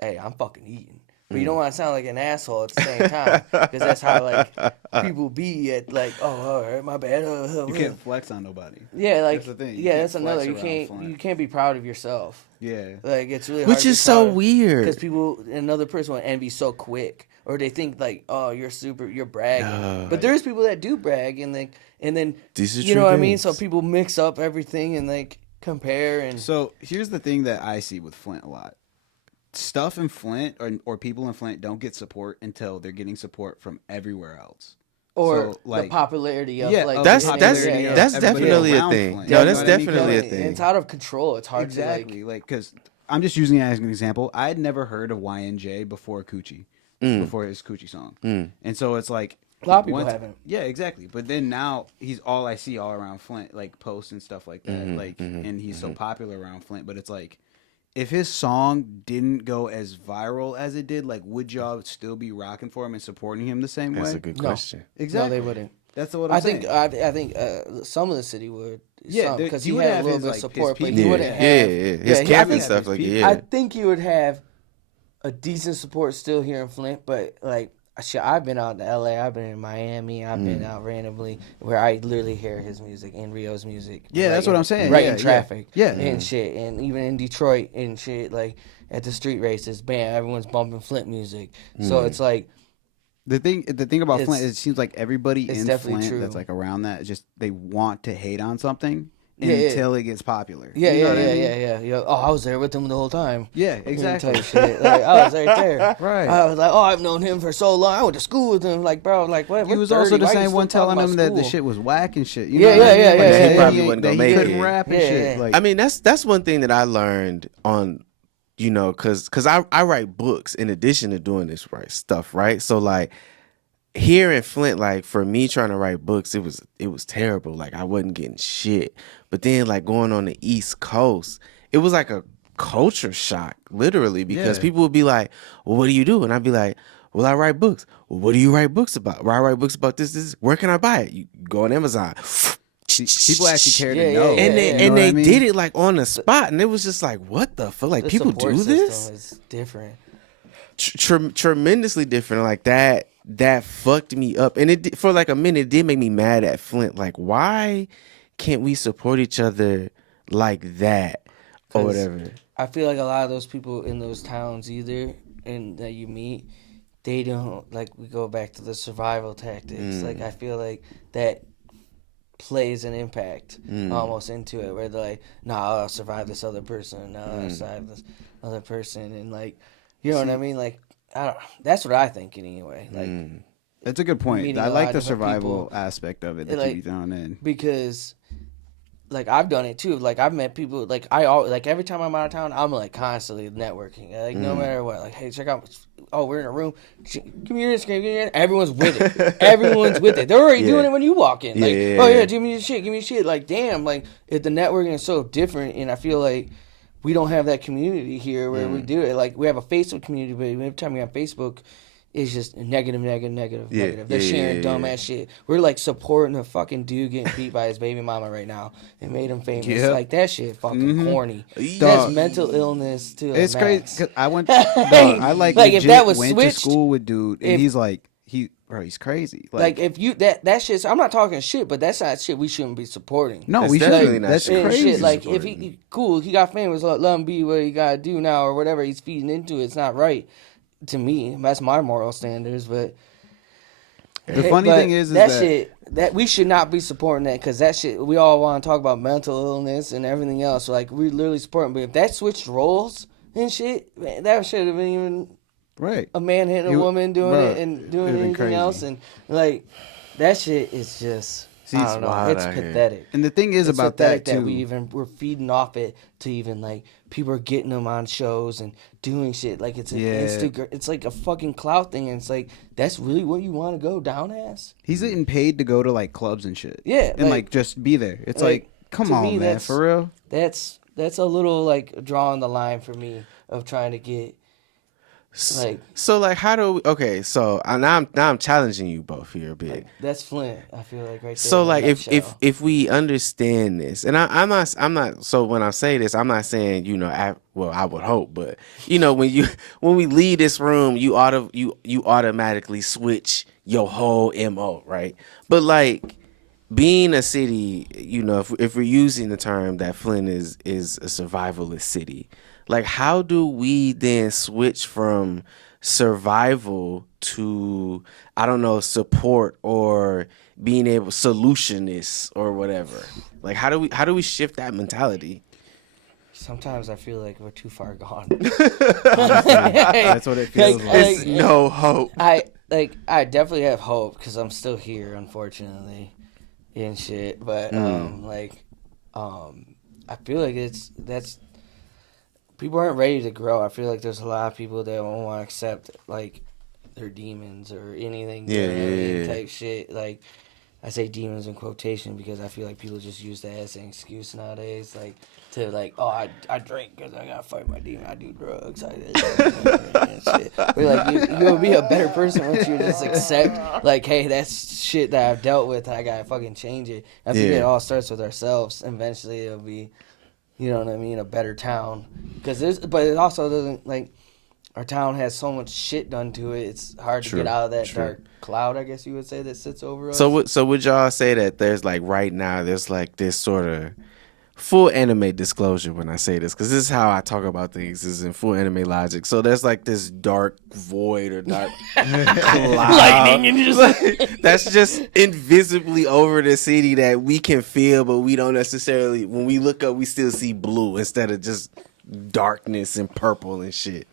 hey, I'm fucking eating. But you don't want to sound like an asshole at the same time, because that's how like people be at like, oh, all right, my bad. You can't flex on nobody. Yeah, like that's the thing. that's another. You can't be proud of yourself. Yeah, like it's really hard which is so weird because another person will envy so quick, or they think like, oh, you're bragging. But there's people that do brag, and then you know what I mean. So people mix up everything and like compare. And so here's the thing that I see with Flint a lot. Stuff in Flint or people in Flint don't get support until they're getting support from everywhere else. Or so, like, the popularity of that's definitely a thing. Yo, that's definitely a thing. It's out of control. It's hard to like because I'm just using it as an example. I had never heard of YNJ before Coochie, before his Coochie song, and so it's like a lot of people haven't. Yeah, exactly. But then now he's all I see all around Flint, like posts and stuff like that. And he's so popular around Flint. But it's like, if his song didn't go as viral as it did, like, would y'all still be rocking for him and supporting him the same way? That's a good question. Exactly. No, they wouldn't. That's what I'm saying. I think some of the city would. Yeah, because he had a little bit of support, but he wouldn't have. His camp and stuff like that. I think he would have a decent support still here in Flint, but like. Shit, I've been out to LA, I've been in Miami, I've been out randomly where I literally hear his music and Rio's music. Yeah, that's what I'm saying. Right in traffic. Yeah. And shit. And even in Detroit and shit, like at the street races, bam, everyone's bumping Flint music. So it's like the thing about Flint is it seems like everybody in Flint true. That's like around that just they want to hate on something. Until it gets popular. Yeah. Oh, I was there with him the whole time. Yeah, exactly. Shit. Like, I was right there. Right. I was like, oh, I've known him for so long. I went to school with him. Like, bro, like, what? He was also the same one telling him that the shit was whack and shit. You know what I mean? He probably wasn't gonna make it. He couldn't rap and shit. Like, I mean, that's one thing that I learned on, you know, because I write books in addition to doing this stuff, right? So like. Here in Flint, like for me trying to write books, it was terrible. Like I wasn't getting shit. But then like going on the East Coast, it was like a culture shock, literally, because people would be like, well, what do you do? And I'd be like, well, I write books. Well, what do you write books about? Well, I write books about this. Where can I buy it? You go on Amazon. People actually care to know. And they did it like on the spot. And it was just like, what the fuck? Like people do this? It's different. Tremendously different. Like that fucked me up, and it for like a minute it did make me mad at Flint. Like, why can't we support each other like that or whatever? I feel like a lot of those people in those towns and that you meet, they don't like. We go back to the survival tactics. Like I feel like that plays an impact almost into it, where they're like, "Nah, I'll survive this other person. Nah, I'll survive this other person," and like, you know what I mean, like. That's what I think anyway. Like, that's a good point. I like the survival aspect of it that you be thrown in, because, like, I've done it too. Like, I've met people. Like, like every time I'm out of town, I'm like constantly networking. Like, no matter what. Like, hey, check out. Oh, we're in a room. Give me your Instagram. Give me your. Everyone's with it. Everyone's with it. They're already doing it when you walk in. Like, oh yeah, give me your shit. Give me your shit. Like, damn. Like, if the networking is so different, and I feel like. We don't have that community here where we do it. Like, we have a Facebook community, but every time we have Facebook, it's just negative. They're sharing dumbass shit. We're, like, supporting a fucking dude getting beat by his baby mama right now and made him famous. Like, that shit fucking corny. That's mental illness, too. It's crazy. Cause I went, I, like if that was went switched, to school with dude, and he's like, he's crazy. Like if you that shit, so I'm not talking shit, but that's not shit we shouldn't be supporting. No, we definitely not. That's crazy. Shit. Like if he cool, he got famous, let him be what he gotta do now or whatever he's feeding into. It's not right to me. That's my moral standards. But the funny thing is that shit that we should not be supporting that, because that shit we all want to talk about mental illness and everything else. So like we literally supporting. But if that switched roles and shit, man, that should have been even. Right, a man hitting a woman doing it and doing anything else, and like that shit is just I don't know. It's pathetic. And the thing is it's about that too, we're feeding off it to even like people are getting them on shows and doing shit like it's it's like a fucking clout thing, and it's like that's really what you want to go down as. He's getting paid to go to like clubs and shit. Yeah, and like just be there. It's like come on, man, for real. That's a little like drawing the line for me of trying to get. Like, so like, how do we? Okay, so now I'm challenging you both here a bit. Like, that's Flint. I feel like right there. So like, if we understand this, and I'm not. So when I say this, I'm not saying I would hope, but when we leave this room, you automatically switch your whole MO, right? But like, being a city, if we're using the term that Flint is a survivalist city, like, how do we then switch from survival to, I don't know, support or being able solutionists or whatever? Like, how do we shift that mentality? Sometimes I feel like we're too far gone. That's what it feels like. It's no hope. I definitely have hope because I'm still here, unfortunately, and shit. But I feel like that's people aren't ready to grow. I feel like there's a lot of people that won't want to accept like their demons or anything type shit. Like, I say demons in quotation because I feel like people just use that as an excuse nowadays, like to like, oh, I drink because I gotta fight my demon. I do drugs. And shit. But like, you'll be a better person once you just accept, like, hey, that's shit that I've dealt with. I gotta fucking change it. I think it all starts with ourselves. Eventually, it'll be, you know what I mean, a better town. But it also doesn't, like, our town has so much shit done to it. It's hard to get out of that dark cloud, I guess you would say, that sits over us. So would y'all say that there's like right now there's like this sort of full anime disclosure when I say this, because this is how I talk about things, is in full anime logic. So there's like this dark void or dark cloud, lightning, and just that's just invisibly over the city that we can feel, but we don't necessarily. When we look up, we still see blue instead of just darkness and purple and shit.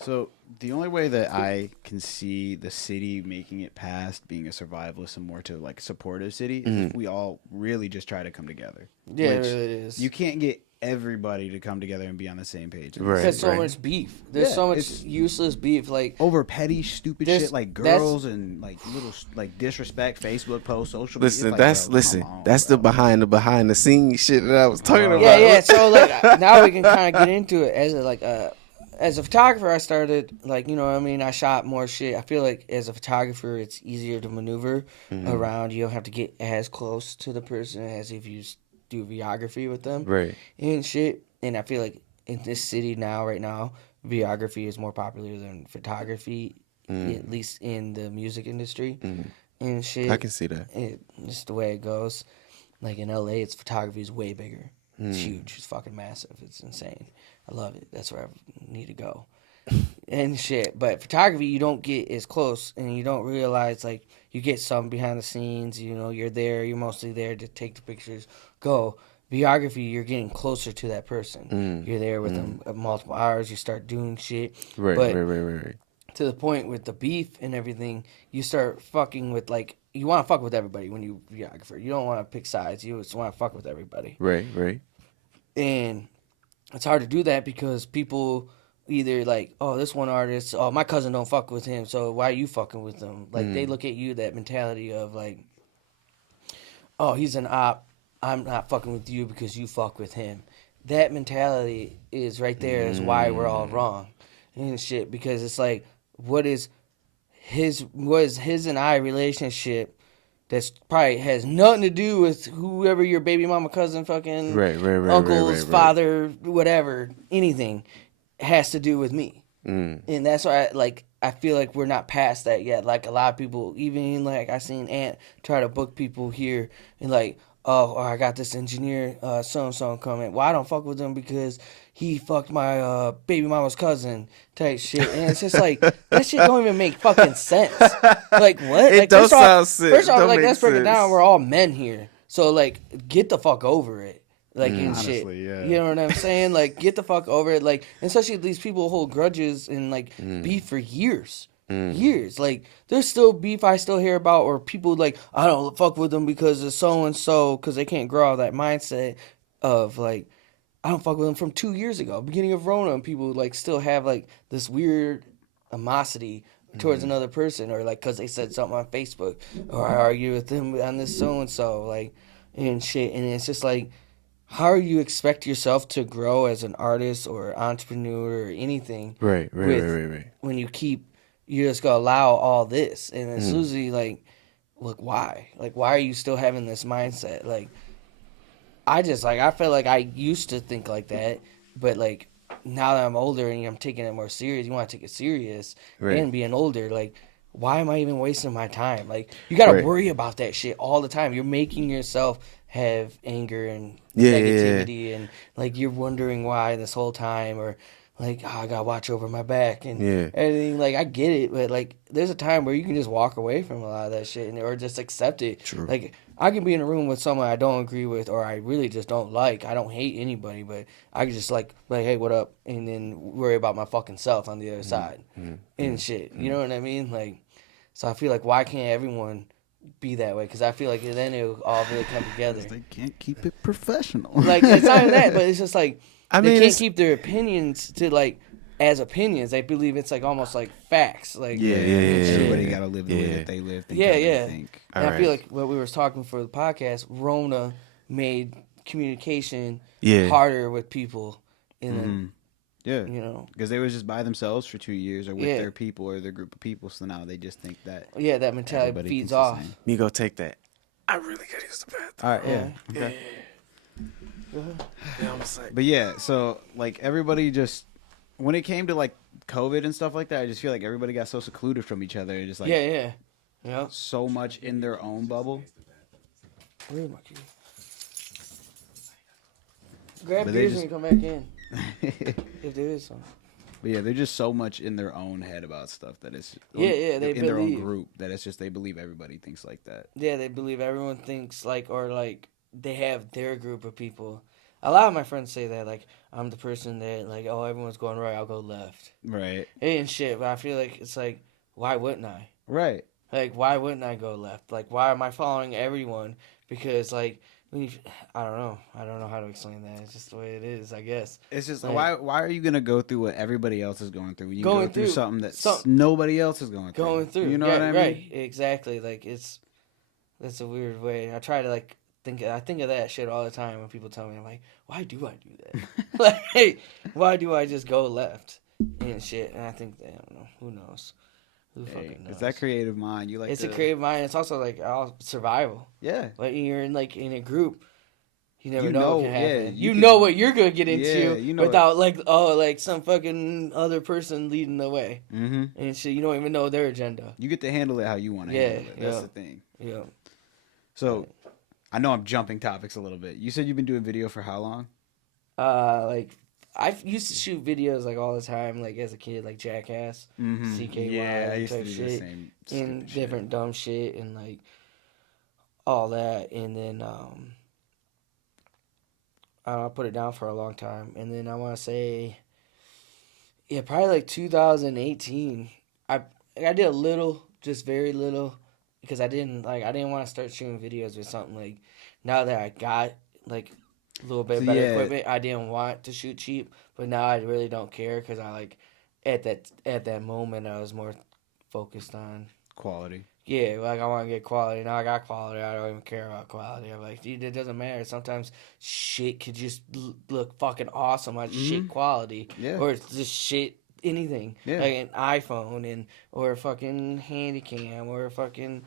So the only way that I can see the city making it past being a survivalist and more to like supportive city is if we all really just try to come together. Yeah, it really is. You can't get everybody to come together and be on the same page. There's so much beef. There's so much useless beef, like over petty, stupid shit like girls and like little like disrespect, Facebook posts, social media. Listen, that's the behind the scenes shit that I was talking about. Yeah. So like now we can kind of get into it as a photographer. I started like, you know what I mean, I shot more shit. I feel like as a photographer, it's easier to maneuver around. You don't have to get as close to the person as if you do videography with them, right? And shit. And I feel like in this city right now, videography is more popular than photography, at least in the music industry and shit. I can see that. Just the way it goes. Like in LA, photography is way bigger. It's huge. It's fucking massive. It's insane. I love it. That's where I need to go. And shit. But photography, you don't get as close, and you don't realize, like, you get some behind the scenes. You know, you're there. You're mostly there to take the pictures. Go. Videography, you're getting closer to that person. You're there with them multiple hours. You start doing shit. Right. To the point with the beef and everything, you start fucking with, like, you want to fuck with everybody when you videographer. You don't want to pick sides. You just want to fuck with everybody. Right. And it's hard to do that because people either like, oh, this one artist, oh, my cousin don't fuck with him, so why are you fucking with them? Like, they look at you, that mentality of like, oh, he's an op, I'm not fucking with you because you fuck with him. That mentality is right there is why we're all wrong and shit, because it's like, what is his and I relationship that's probably has nothing to do with whoever your baby mama, cousin, fucking uncle's father, whatever, anything has to do with me. And that's why I feel like we're not past that yet. Like, a lot of people, even like I seen Ant try to book people here and like, oh, I got this engineer so-and-so coming. Well, I don't fuck with him because he fucked my baby mama's cousin type shit. And it's just like, that shit don't even make fucking sense. Like, what? It does sound sick. First off, like, let's break it down. We're all men here. So, like, get the fuck over it. Like, and shit. Yeah. You know what I'm saying? Like, get the fuck over it. Like, especially these people hold grudges and, like, beef for years. Years. Like, there's still beef I still hear about, or people like, I don't fuck with them because of so-and-so, because they can't grow out of that mindset of, like, I don't fuck with them from 2 years ago, beginning of Rona, and people, like, still have, like, this weird animosity towards another person, or, like, because they said something on Facebook, or I argue with them on this so-and-so, like, and shit, and it's just, like, how you expect yourself to grow as an artist or entrepreneur or anything. Right. When you just gonna allow all this, and it's usually like, look, why? Like, why are you still having this mindset? Like, I feel like I used to think like that, but like now that I'm older and I'm taking it more serious, you want to take it serious, and being older, like, why am I even wasting my time? Like, you gotta worry about that shit all the time. You're making yourself have anger and negativity, and like you're wondering why this whole time, or like, oh, I gotta watch over my back and everything. Like, I get it, but like, there's a time where you can just walk away from a lot of that shit, or just accept it. True. Like, I can be in a room with someone I don't agree with, or I really just don't like. I don't hate anybody, but I can just like, hey, what up? And then worry about my fucking self on the other side and shit. You know what I mean? Like, so I feel like, why can't everyone be that way? Because I feel like then it'll all really come together. They can't keep it professional. Like, it's not even that, but it's just like, they can't keep their opinions to like as opinions. They believe it's like almost like facts. Like, everybody gotta live the way that they live. Think. And I feel like what we were talking for the podcast, Rona made communication harder with people, and you know, because they were just by themselves for 2 years, or with their people or their group of people. So now they just think that that mentality feeds off. Me go take that. I really gotta use the bathroom. All right, okay. Yeah, I'm excited. But yeah, so like everybody just, when it came to like COVID and stuff like that, I just feel like everybody got so secluded from each other, just like so much in their own bubble. Where's my key? Grab beers and come back in. If there is some. But yeah, they're just so much in their own head about stuff that it's they in their own group that it's just they believe everybody thinks like that. Yeah, they believe everyone thinks like, or like they have their group of people. A lot of my friends say that, like, I'm the person that, like, oh, everyone's going right, I'll go left. Right. And shit, but I feel like it's like, why wouldn't I? Right. Like, why wouldn't I go left? Like, why am I following everyone? Because, like, I don't know. I don't know how to explain that. It's just the way it is, I guess. It's just, like, why are you going to go through what everybody else is going through when you go through something that nobody else is going through? You know what I mean? Right, exactly. Like, that's a weird way. I try to, like, I think of that shit all the time when people tell me, I'm like, why do I do that? Like, hey, why do I just go left and shit? And I think, I don't know. Who knows? Who fucking knows? It's that creative mind. It's a creative mind. It's also like survival. Yeah. Like, you're in a group. You never know what can happen. Yeah, you know what you're gonna get into without like some fucking other person leading the way. Mm-hmm. And shit, you don't even know their agenda. You get to handle it how you want to handle it. That's the thing. Yeah. So, I know I'm jumping topics a little bit. You said you've been doing video for how long? Like, I used to shoot videos like all the time, like as a kid, like Jackass, CKY, type shit, and different dumb shit, and like all that. And then I put it down for a long time, and then I want to say, probably like 2018. I did a little, just very little. Because I didn't want to start shooting videos with something like, now that I got like a little bit better equipment, I didn't want to shoot cheap, but now I really don't care because I like at that moment I was more focused on quality. Yeah, like I want to get quality. Now I got quality. I don't even care about quality. I'm like, dude, it doesn't matter. Sometimes shit could just look fucking awesome on shit quality, or it's just shit. Anything, like an iPhone or a fucking Handycam or a fucking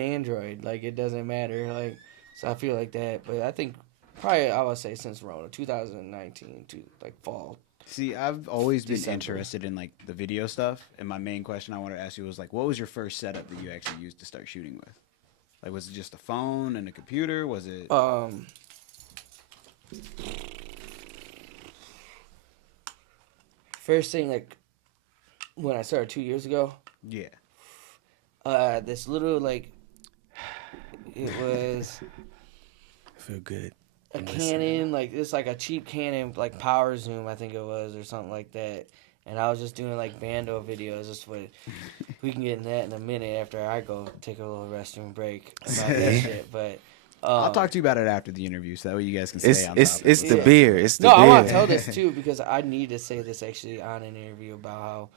Android, like it doesn't matter. Like, so I feel like that, but I think probably I would say since Rona 2019 to like fall. See, I've always been interested in like the video stuff, and my main question I wanted to ask you was like, what was your first setup that you actually used to start shooting with? Like, was it just a phone and a computer? Was it? First thing, like, when I started 2 years ago. Yeah. This little, like, it was... I feel good. A Canon, like, it's like a cheap Canon, like, power zoom, I think it was, or something like that. And I was just doing, like, bando videos. Just with, we can get in that in a minute after I go take a little restroom break about that shit, but... I'll talk to you about it after the interview, so that way you guys can stay on topic. It's the beer. It's the beer. I want to tell this too because I need to say this actually on an interview about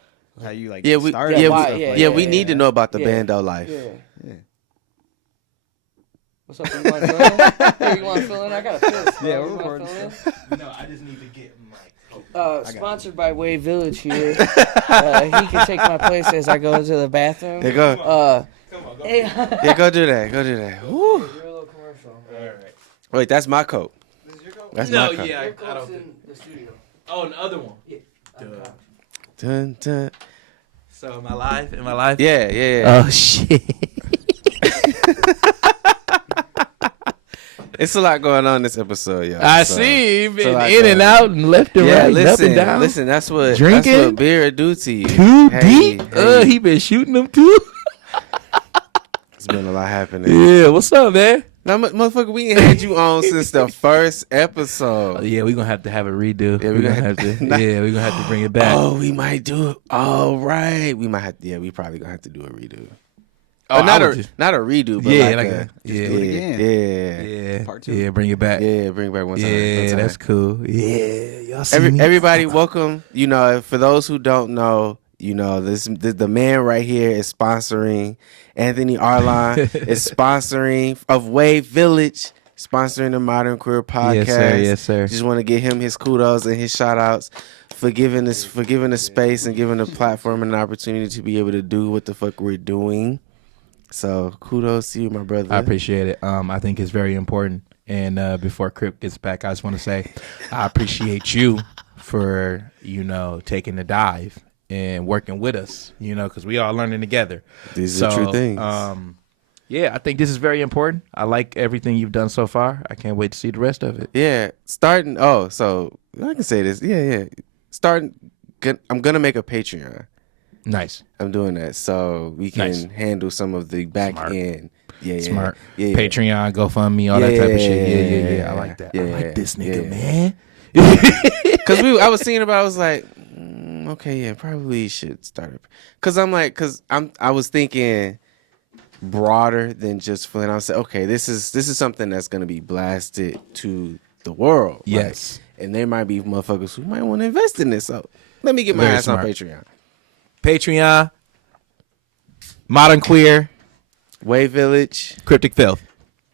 how you like started. We need to know about the bando life. Yeah. What's up? You want to fill in? Hey, you want to fill in? I got a piss. Yeah, we're recording. No, I just need to get Sponsored by Wav Village here. He can take my place as I go to the bathroom. There you go. Come on, go. Hey. Yeah, go do that. Go do that. Woo. You're a little commercial. All right. Wait, that's my coat. This is your coat? That's no, my coat. yeah, Your I coat's don't in think. the studio. Oh, the other one. Yeah. Duh. Dun, dun. So am I live? Am I live? Yeah. Oh shit. It's a lot going on this episode, y'all. I So, see. You've been like, in and out and left and right, listen, up and down. Listen, that's what Drinking? beer do to you. Too Hey, deep. hey, He been shooting them too. it's been a lot happening. Yeah. What's up, man? Now, motherfucker, we ain't had you on since the first episode. Oh, yeah, we're gonna have to have a redo. Yeah, we're gonna have to. Yeah, we're gonna have to bring it back. Oh, we might do it. All right, we might have. Yeah, we probably gonna have to do a redo. Oh, Not I a would just- not a redo, but Yeah, like like a, a- yeah. do it again. yeah, Part two. Yeah, bring it back. yeah. Bring it back one time. Yeah, one time. that's cool. Yeah, y'all see me? Everybody, welcome. You know, for those who don't know, you know, the man right here is sponsoring. Anthony Arlon is sponsoring of Wav Village, sponsoring the Modern Queer Podcast. Yes, sir. Yes, sir. Just want to give him his kudos and his shout outs for giving us space and giving a platform and an opportunity to be able to do what the fuck we're doing. So kudos to you, my brother. I appreciate it. I think it's very important. And before Crypt gets back, I just want to say I appreciate you for, taking the dive and working with us, because we all learning together. These are true things. Yeah, I think this is very important. I like everything you've done so far. I can't wait to see the rest of it. Yeah, starting. Oh, so I can say this. Yeah. Starting. I'm gonna make a Patreon. Nice. I'm doing that so we can handle some of the back Smart. end. Yeah, Smart. Yeah. Patreon, GoFundMe, all that type of shit. Yeah. I like that. I Yeah, like this nigga, yeah. man. Because I was thinking about. I was like, okay, yeah, probably should start. Because I was thinking broader than just Flint. I was like, okay, this is something that's gonna be blasted to the world. Yes. Like, and there might be motherfuckers who might want to invest in this. So let me get my Very ass smart. on Patreon. Patreon, Modern Queer, Wav Village. Cryptic Filth.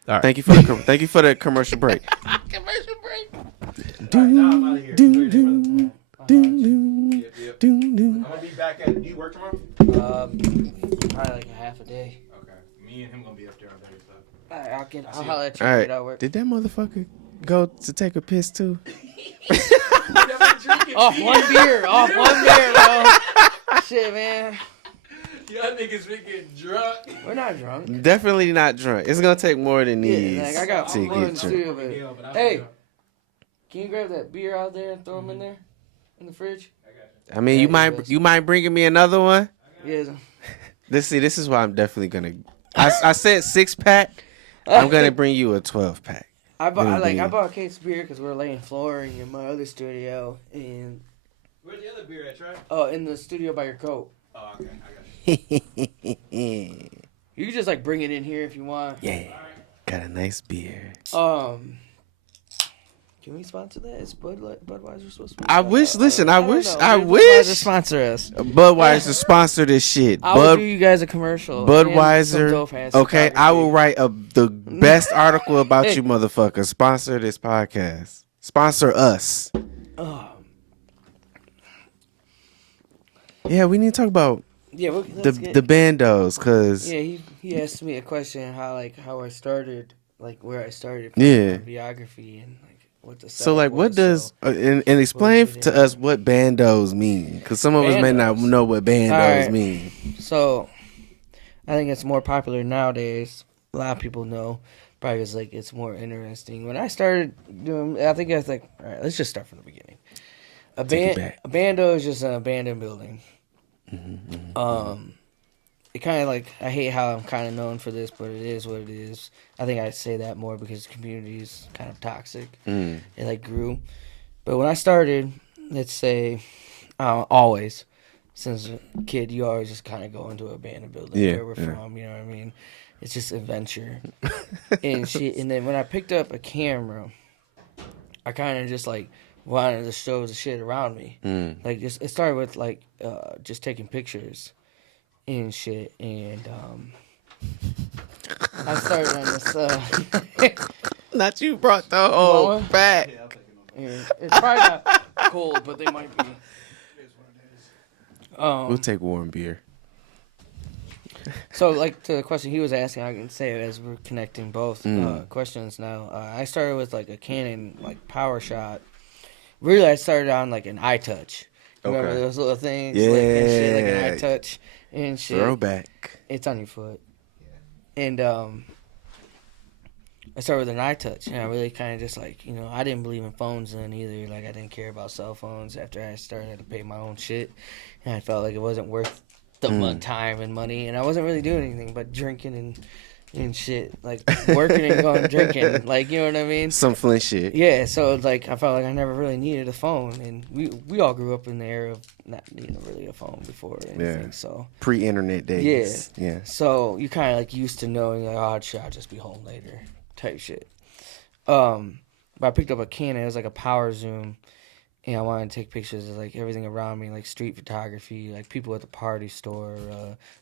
All right. Thank you for the commercial break. Commercial break. Doom. I'm gonna be back at. Do you work tomorrow? Probably like a half a day. Okay. Me and him gonna be up there on Thursday. Alright, I'll holler at you. All Get out right. work. Did that motherfucker go to take a piss too? Off one beer, bro. Shit, man. Y'all niggas been getting drunk. We're not drunk. Definitely not drunk. It's gonna take more than these Yeah, like I got to one in get the drunk. studio, but hey, can you grab that beer out there and throw them in there, in the fridge? I mean, you might bring me another one. Yeah. This is why I'm definitely gonna. I said 6-pack. I'm gonna bring you a 12-pack. I bought a case of beer because we're laying flooring in my other studio, and Where's the other beer at, Trey? in the studio by your coat. Oh, okay. I got you. You can just like bring it in here if you want. Yeah, got a nice beer. Can we sponsor that? Is Budweiser supposed to be? I wish. Listen, I wish. Budweiser sponsor us. Budweiser sponsor this shit. I will do you guys a commercial. Budweiser. Okay, I will write the best article about Hey. you, motherfucker. Sponsor this podcast. Sponsor us. Yeah, we need to talk about Yeah, the bandos, cause Yeah, he asked me a question how I started, like where I started. Yeah. Videography and like what the. so like setup what was, does so- and explain what to us what bandos mean, cause some of us may not Bandos. know what bandos Alright. mean. So, I think it's more popular nowadays. A lot of people know, probably because like it's more interesting. When I started doing, I think I was like, all right, let's just start from the beginning. Take it back. A bando is just an abandoned building. It kind of like, I hate how I'm kind of known for this, but it is what it is. I think I say that more because the community is kind of toxic. It like grew. But when I started, let's say, always, since a kid, you always just kind of go into an abandoned building Yeah, where we're yeah. from, you know what I mean? It's just adventure. And shit. And then when I picked up a camera, I kind of just like wanted to show the shit around me. Like just, it started with like just taking pictures and shit, and I started on this. Not you brought the whole back. Yeah, it's probably not cold, but they might be. We'll take warm beer. So, like, to the question he was asking, I can say it as we're connecting both questions now. I started with, like, a Canon, like, power shot. Really, I started on, like, an iTouch. Remember those little things? Yeah. Like, and shit, like an iTouch and shit. Throwback. It's on your foot. And, I started with an iTouch, and I really kind of just, like, you know, I didn't believe in phones then either. Like, I didn't care about cell phones after I started to pay my own shit. And I felt like it wasn't worth the time and money, and I wasn't really doing anything but drinking and shit, like working and going drinking, like, you know what I mean? Some Flint shit. Yeah, so like I felt like I never really needed a phone, and we all grew up in the era of not needing really a phone before or anything. So pre-internet days. Yeah. So you kind of like used to knowing like, oh, shit, I'll just be home later type shit. But I picked up a Canon. It was like a power zoom. And I wanted to take pictures of, like, everything around me, like, street photography, like, people at the party store,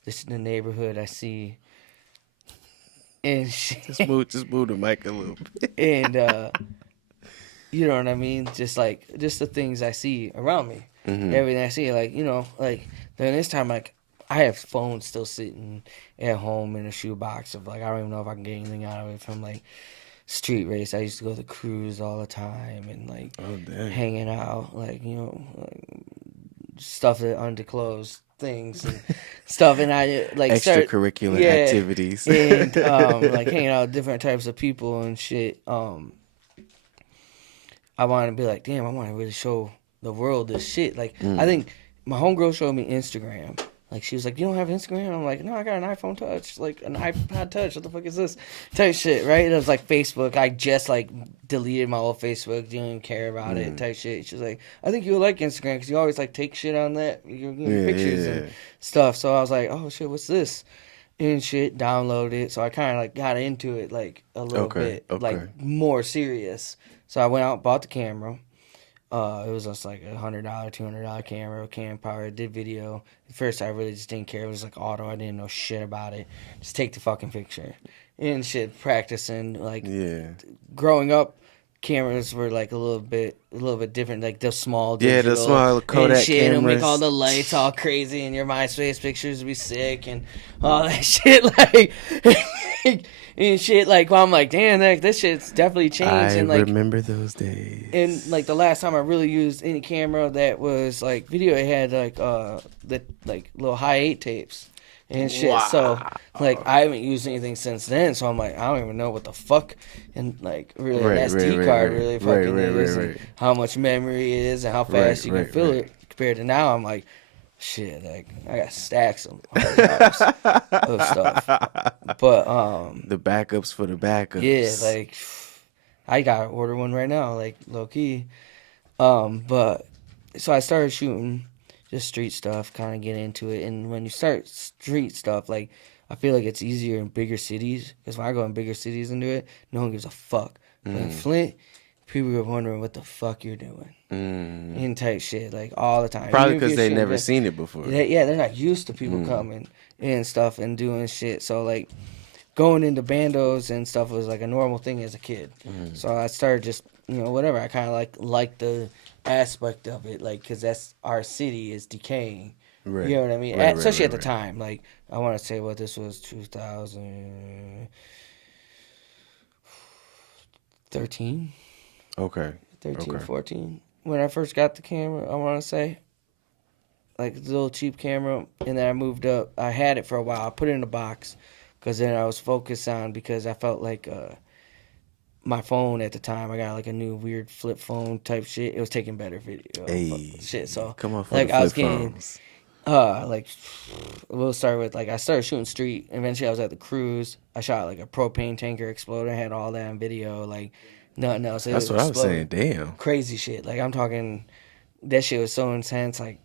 the neighborhood I see. And shit. Just move the mic a little bit. And, you know what I mean? Just the things I see around me. Mm-hmm. Everything I see, like, you know, like, during this time, like, I have phones still sitting at home in a shoebox of, like, I don't even know if I can get anything out of it from, like, street race. I used to go to the cruise all the time and like hanging out, like, you know, like, stuff that undisclosed things and stuff, and I like extracurricular activities and like hanging out with different types of people and shit. I wanted to be like, damn, I want to really show the world this shit. Like, I think my homegirl showed me Instagram. Like, she was like, you don't have Instagram? I'm like, no, I got an iPhone Touch. Like, an iPod Touch. What the fuck is this? Type shit, right? And it was like Facebook. I just, like, deleted my old Facebook. Didn't even care about it. Type shit. She was like, I think you would like Instagram because you always, like, take shit on that. Your pictures and stuff. So I was like, oh, shit, what's this? And shit, downloaded it. So I kind of, like, got into it, like, a little bit. Like, more serious. So I went out and bought the camera. It was just like $100, $200 camera, cam power. Did video. At first, I really just didn't care. It was like auto. I didn't know shit about it. Just take the fucking picture and shit. Practicing, like, growing up, cameras were like a little bit different. Like the small digital, the small Kodak and shit, cameras. And make all the lights all crazy, and your MySpace pictures would be sick, and all that shit. Like. And shit, like, well, I'm like, damn, this shit's definitely changed. And like, remember those days. And like the last time I really used any camera that was like video, it had like the like little high 8 tapes and shit. Wow. So like I haven't used anything since then. So I'm like, I don't even know what the fuck and like really an SD card really fucking is, and how much memory it is, and how fast you can fill it compared to now. I'm like, shit, like I got stacks of stuff, but the backups for the backups. Yeah, like I gotta order one right now, like low key. But so I started shooting just street stuff, kind of get into it, and when you start street stuff, like I feel like it's easier in bigger cities because when I go in bigger cities and do it, no one gives a fuck. But in Flint, people are wondering what the fuck you're doing. In type shit, like all the time. Probably because they never seen it before. They're not used to people coming and stuff and doing shit. So like going into bandos and stuff was like a normal thing as a kid. So I started just, you know, whatever. I kind of like the aspect of it, like, because that's our city is decaying. Right. You know what I mean? Especially at the time. Like I want to say what this was 2013. Okay. 13, 14. When I first got the camera, I want to say. Like, the little cheap camera. And then I moved up. I had it for a while. I put it in a box. Because then I was focused on, because I felt like my phone at the time, I got like a new weird flip phone type shit. It was taking better video. Shit. So, come on, like, I was getting, phones. Like, we'll start with, like, I started shooting street. Eventually, I was at the cruise. I shot, like, a propane tanker exploder. I had all that on video. Like, nothing else. That's what I was saying. Damn. Crazy shit. Like, I'm talking, that shit was so intense. Like,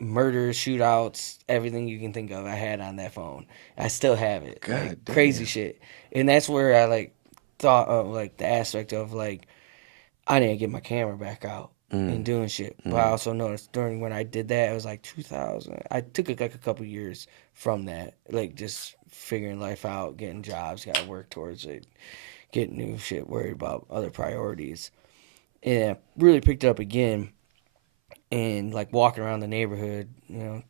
murders, shootouts, everything you can think of, I had on that phone. I still have it. God like, damn. Crazy shit. And that's where I, like, thought of, like, the aspect of, like, I didn't get my camera back out and doing shit. But I also noticed during when I did that, it was, like, 2000. I took, like, a couple years from that. Like, just figuring life out, getting jobs, got to work towards it, getting new shit, worried about other priorities. And I really picked it up again and like walking around the neighborhood,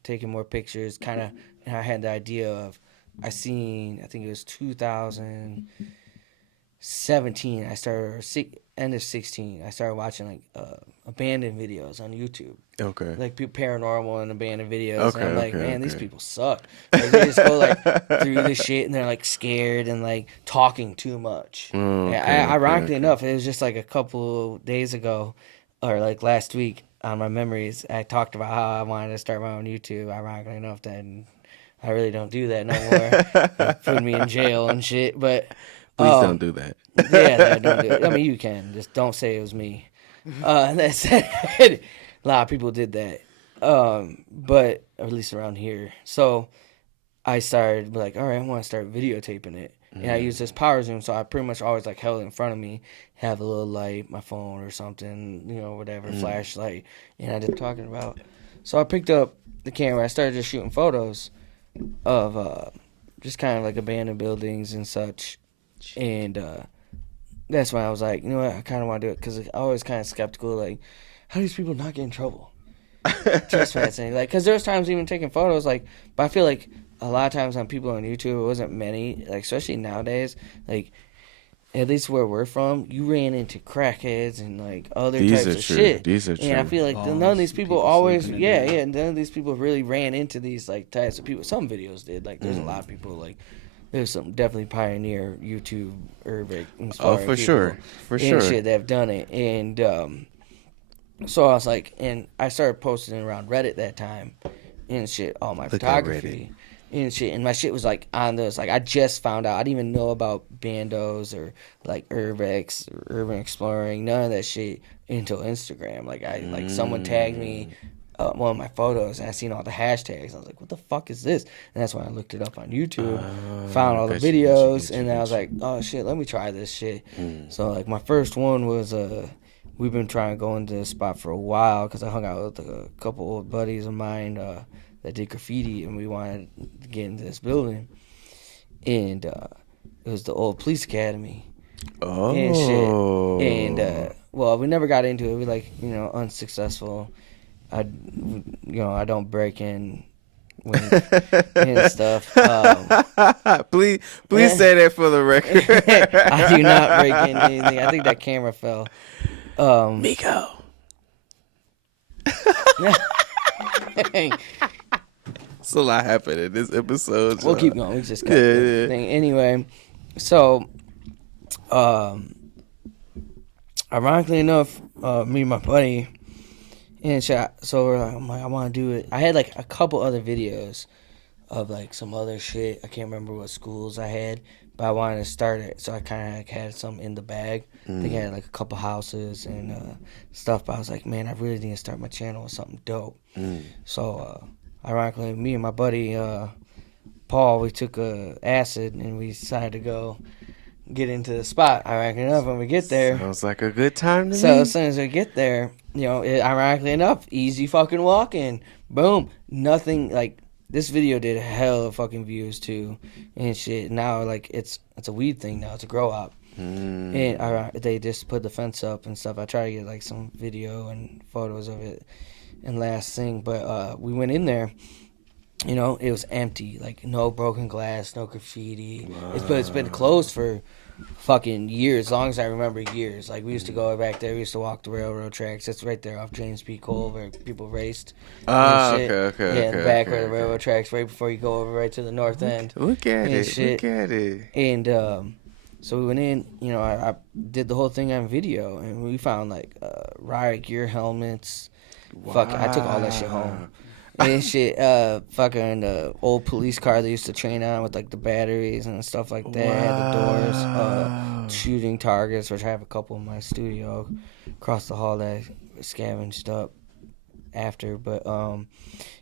taking more pictures, kind of, and I had the idea of, I think it was 2017, I started, end of 16, I started watching like abandoned videos on YouTube. Okay. Like paranormal and abandoned videos. Okay, and I'm like, man, these people suck. Like, they just go like through the shit and they're like scared and like talking too much. Ironically enough, it was just like a couple days ago or like last week on my memories, I talked about how I wanted to start my own YouTube. Ironically enough, then I really don't do that no more. Put me in jail and shit. But please don't do that. Yeah, don't do it. I mean, you can. Just don't say it was me. That said, a lot of people did that. But at least around here. So I started like, all right, I want to start videotaping it. And I use this power zoom, so I pretty much always like held it in front of me, have a little light, my phone or something, whatever, flashlight, and I just talking about. So I picked up the camera. I started just shooting photos of just kind of like abandoned buildings and such. And that's why I was like, you know what, I kind of want to do it, because I was kind of skeptical, like, how do these people not get in trouble? Trespassing, like, because there's times even taking photos, like, but I feel like a lot of times on people on YouTube, it wasn't many, like, especially nowadays, like, at least where we're from, you ran into crackheads and, like, other types of shit. These are true. And I feel like none of these people always, none of these people really ran into these, like, types of people. Some videos did, like, there's a lot of people, like, there's some definitely pioneer YouTube urban inspired for sure shit that have done it. And so I was like, and I started posting around Reddit that time and shit, all my photography and shit, and my shit was like on those, like, I just found out, I didn't even know about bandos or like urbex or urban exploring, none of that shit until Instagram. Like, like someone tagged me one of my photos, and I seen all the hashtags. I was like, what the fuck is this? And that's when I looked it up on YouTube, found all the videos, and I was like, oh shit, let me try this shit. So like my first one was we've been trying to go into this spot for a while, because I hung out with a couple old buddies of mine that did graffiti, and we wanted to get into this building. And it was the old police academy. And shit. And well, we never got into it. We like, unsuccessful. I don't break in and stuff. Please say that for the record. I do not break in anything. I think that camera fell. Miguel. It's a lot happened in this episode. We'll keep going. We just cut the thing. Anyway, so ironically enough, me and my buddy, and so I'm like, I want to do it. I had like a couple other videos of like some other shit. I can't remember what schools I had, but I wanted to start it. So I kind of like had some in the bag. I think I had like a couple houses and stuff. But I was like, man, I really need to start my channel with something dope. So ironically, me and my buddy Paul, we took acid and we decided to go get into the spot. Ironically enough, when we get there, sounds like a good time to me. So as soon as we get there, ironically enough, easy fucking walk-in. Boom. Nothing, like, this video did hell of fucking views too and shit. Now, like, it's a weed thing now. It's a grow up. And they just put the fence up and stuff. I try to get like some video and photos of it and last thing, but we went in there. It was empty, like no broken glass, no graffiti. It's been closed for fucking years, as long as I remember, years. Like, we used to go back there, we used to walk the railroad tracks. It's right there off James P. Cole where people raced. Okay. Yeah, in the back where the railroad tracks, right before you go over right to the north end. Look at it. And so we went in, I did the whole thing on video, and we found like riot gear helmets. Wow. I took all that shit home. And shit, fucking old police car they used to train on with like the batteries and stuff like that. Wow. The doors, shooting targets, which I have a couple in my studio across the hall that I scavenged up after. But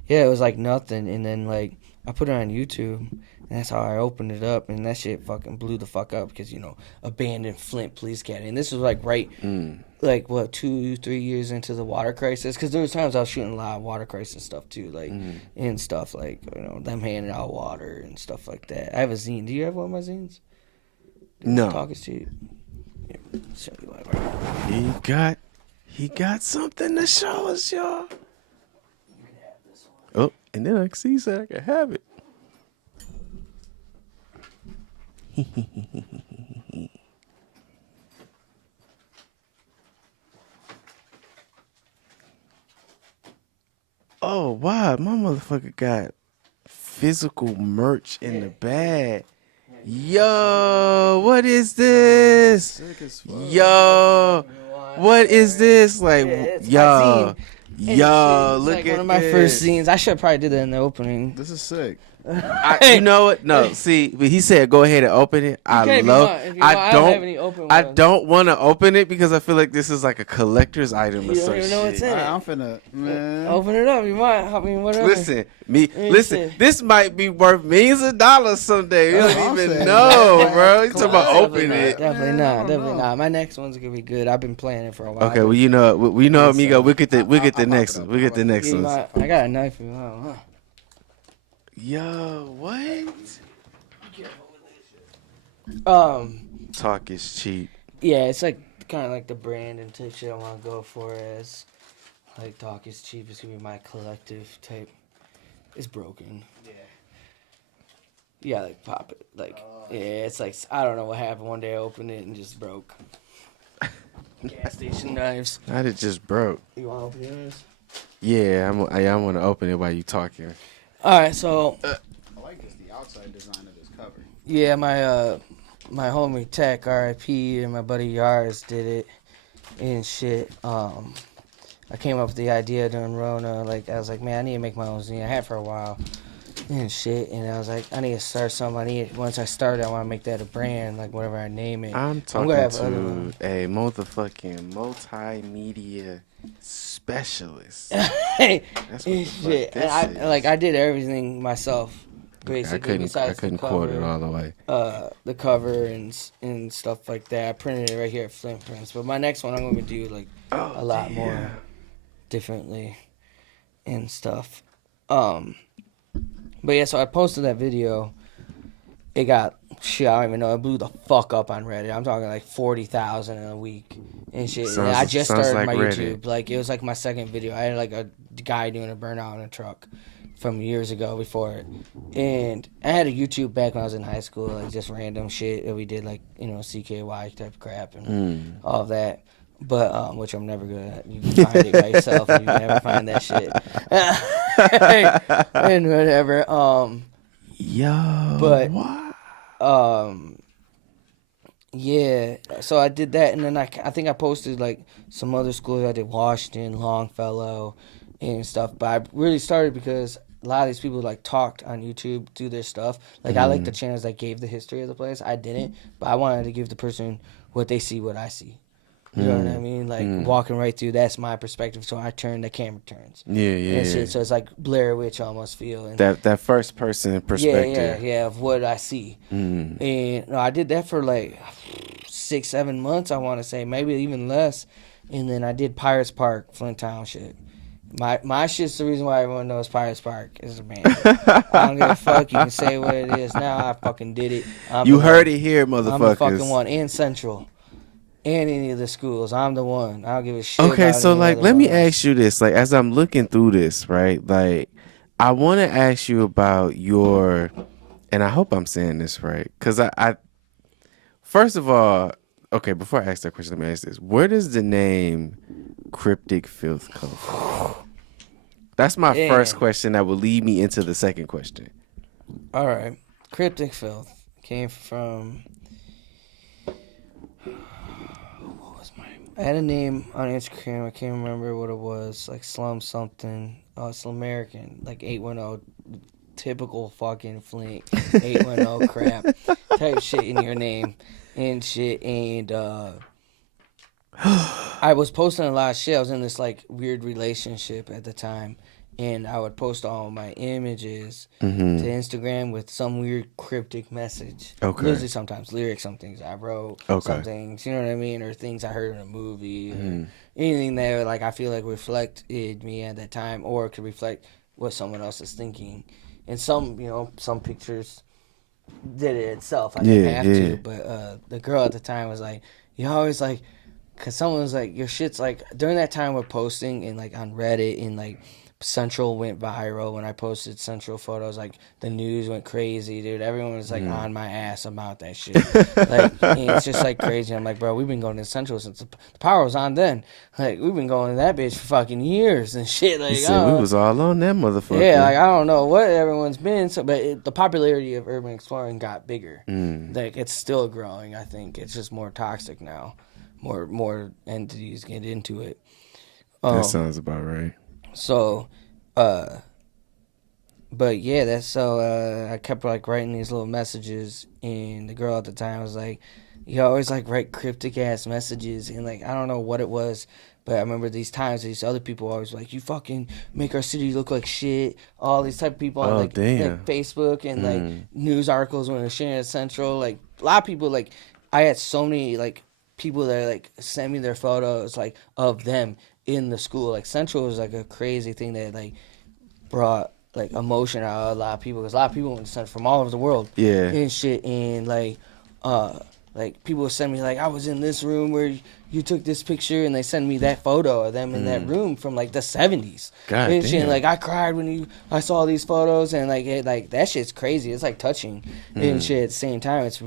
yeah, it was like nothing. And then like I put it on YouTube, And that's how I opened it up, and that shit fucking blew the fuck up because, abandoned Flint Police Academy. And this was like 2-3 years into the water crisis, because there was times I was shooting a lot of water crisis stuff too, and stuff like, them handing out water and stuff like that. I have a zine. Do you have one of my zines? No. Talk is cheap. Show you what, He got something to show us, y'all. Oh, and then I see said I can have it. Oh, wow. My motherfucker got physical merch in the bag. Yo, what is this? Yo, what is this? Like, yo, look like at one of my first scenes. I should probably did that in the opening. This is sick. You know what? No, see, but he said go ahead and open it. I don't want to open it because I feel like this is like a collector's item or some shit. Know what's in it. I'm finna open it up. You might. I mean, whatever. Listen. This might be worth millions of dollars someday. You don't even know, bro. You talking about open it? Definitely not. My next one's gonna be good. I've been planning it for a while. Okay, well, we know, Miguel. We'll get the next one. We'll get the next one. I got a knife in my mouth, huh? Yo, what? Talk is cheap. Yeah, it's like kind of like the brand and type shit I want to go for as like talk is cheap. It's gonna be my collective type. It's broken. Yeah, like pop it. Like it's like I don't know what happened. One day I opened it and just broke. Gas station knives. Not it just broke. You want to open yours? Yeah, I want to open it while you talking. All right, so I like this, the outside design of this cover. Yeah, my homie Tech, R.I.P., and my buddy Yars did it and shit. I came up with the idea during Rona. Like, I was like, man, I need to make my own zine. I had it for a while and shit. And I was like, I need to start something. Once I start it, I want to make that a brand, like whatever I name it. I'm talking to a motherfucking multimedia specialist. That's what shit. And I did everything myself. Basically, I couldn't quote it all the way. The cover and stuff like that. I printed it right here at Flint Prints. But my next one, I'm going to do like a lot more differently and stuff. But yeah, so I posted that video. It got shit. I don't even know. It blew the fuck up on Reddit. I'm talking like 40,000 in a week and shit. And I just started like my Reddit. YouTube. Like it was like my second video. I had like a guy doing a burnout in a truck from years ago before it. And I had a YouTube back when I was in high school, like just random shit that we did, like, CKY type crap and all of that. But, which I'm never good at. You can find it by yourself and you can never find that shit. And whatever. Yeah. So I did that, and then I think I posted, like, some other schools. I did Washington, Longfellow, and stuff. But I really started because a lot of these people like talked on YouTube, do their stuff. Like I like the channels that gave the history of the place. I didn't, but I wanted to give the person what they see, what I see. You know what I mean? Like walking right through, that's my perspective. So I turn, the camera turns. Yeah. So it's like Blair Witch almost feel. And that first person perspective. Yeah, of what I see. And I did that for like 6-7 months, I want to say, maybe even less. And then I did Pirates Park, Flint Township. My shit's the reason why everyone knows Pirates Park is a band. I don't give a fuck. You can say what it is now. I fucking did it. You heard it here, motherfuckers. I'm the fucking one. And Central. And any of the schools. I'm the one. I don't give a shit. Okay, so like, let me ask you this. Like, as I'm looking through this, right? Like, I want to ask you about your, and I hope I'm saying this right, because I first of all, okay, before I ask that question, let me ask this: where does the name Cryptic Filth come from? That's my first question that will lead me into the second question. All right. Cryptic Filth came from, I had a name on Instagram. I can't remember what it was. Like Slum something. Slum American. Like 810. Typical fucking Flint. 810 crap. Type shit in your name. And shit. And I was posting a lot of shit. I was in this like weird relationship at the time. and I would post all my images Mm-hmm. to Instagram with some weird cryptic message. Okay. Usually sometimes lyrics, some things I wrote, Okay. some things, you know what I mean, or things I heard in a movie, Mm-hmm. or anything that like I feel like reflected me at that time, or could reflect what someone else is thinking. And some, you know, some pictures did it itself. I didn't have to, but the girl at the time was like, you always like, cause someone was like, your shit's like, during that time we're posting and like on Reddit and like Central went viral when I posted Central photos. Like the news went crazy, dude. Everyone was like on my ass about that shit. Like it's just like crazy. I'm like, bro, we've been going to Central since the power was on then. Like we've been going to that bitch for fucking years and shit. Like He said we was all on that motherfucker. yeah, like I don't know what everyone's been. So, but the popularity of urban exploring got bigger. Like it's still growing. I think it's just more toxic now. More entities get into it. That sounds about right. So, but yeah, that's so. I kept like writing these little messages, and the girl at the time was like, "You always like write cryptic ass messages," and like I don't know what it was, but I remember these times these other people always like, "You fucking make our city look like shit." All these type of people on like Facebook and like news articles when they're sharing at Central. Like a lot of people like I had so many like people that like sent me their photos like of them in the school. Like Central was like a crazy thing that like brought like emotion out of a lot of people, because a lot of people went to Central from all over the world and shit, and like people would send me like, I was in this room where you took this picture, and they send me that photo of them in that room from like the 70s. God and damn. shit, and, like I cried when I saw these photos, and like like that shit's crazy. It's like touching and shit at the same time. It's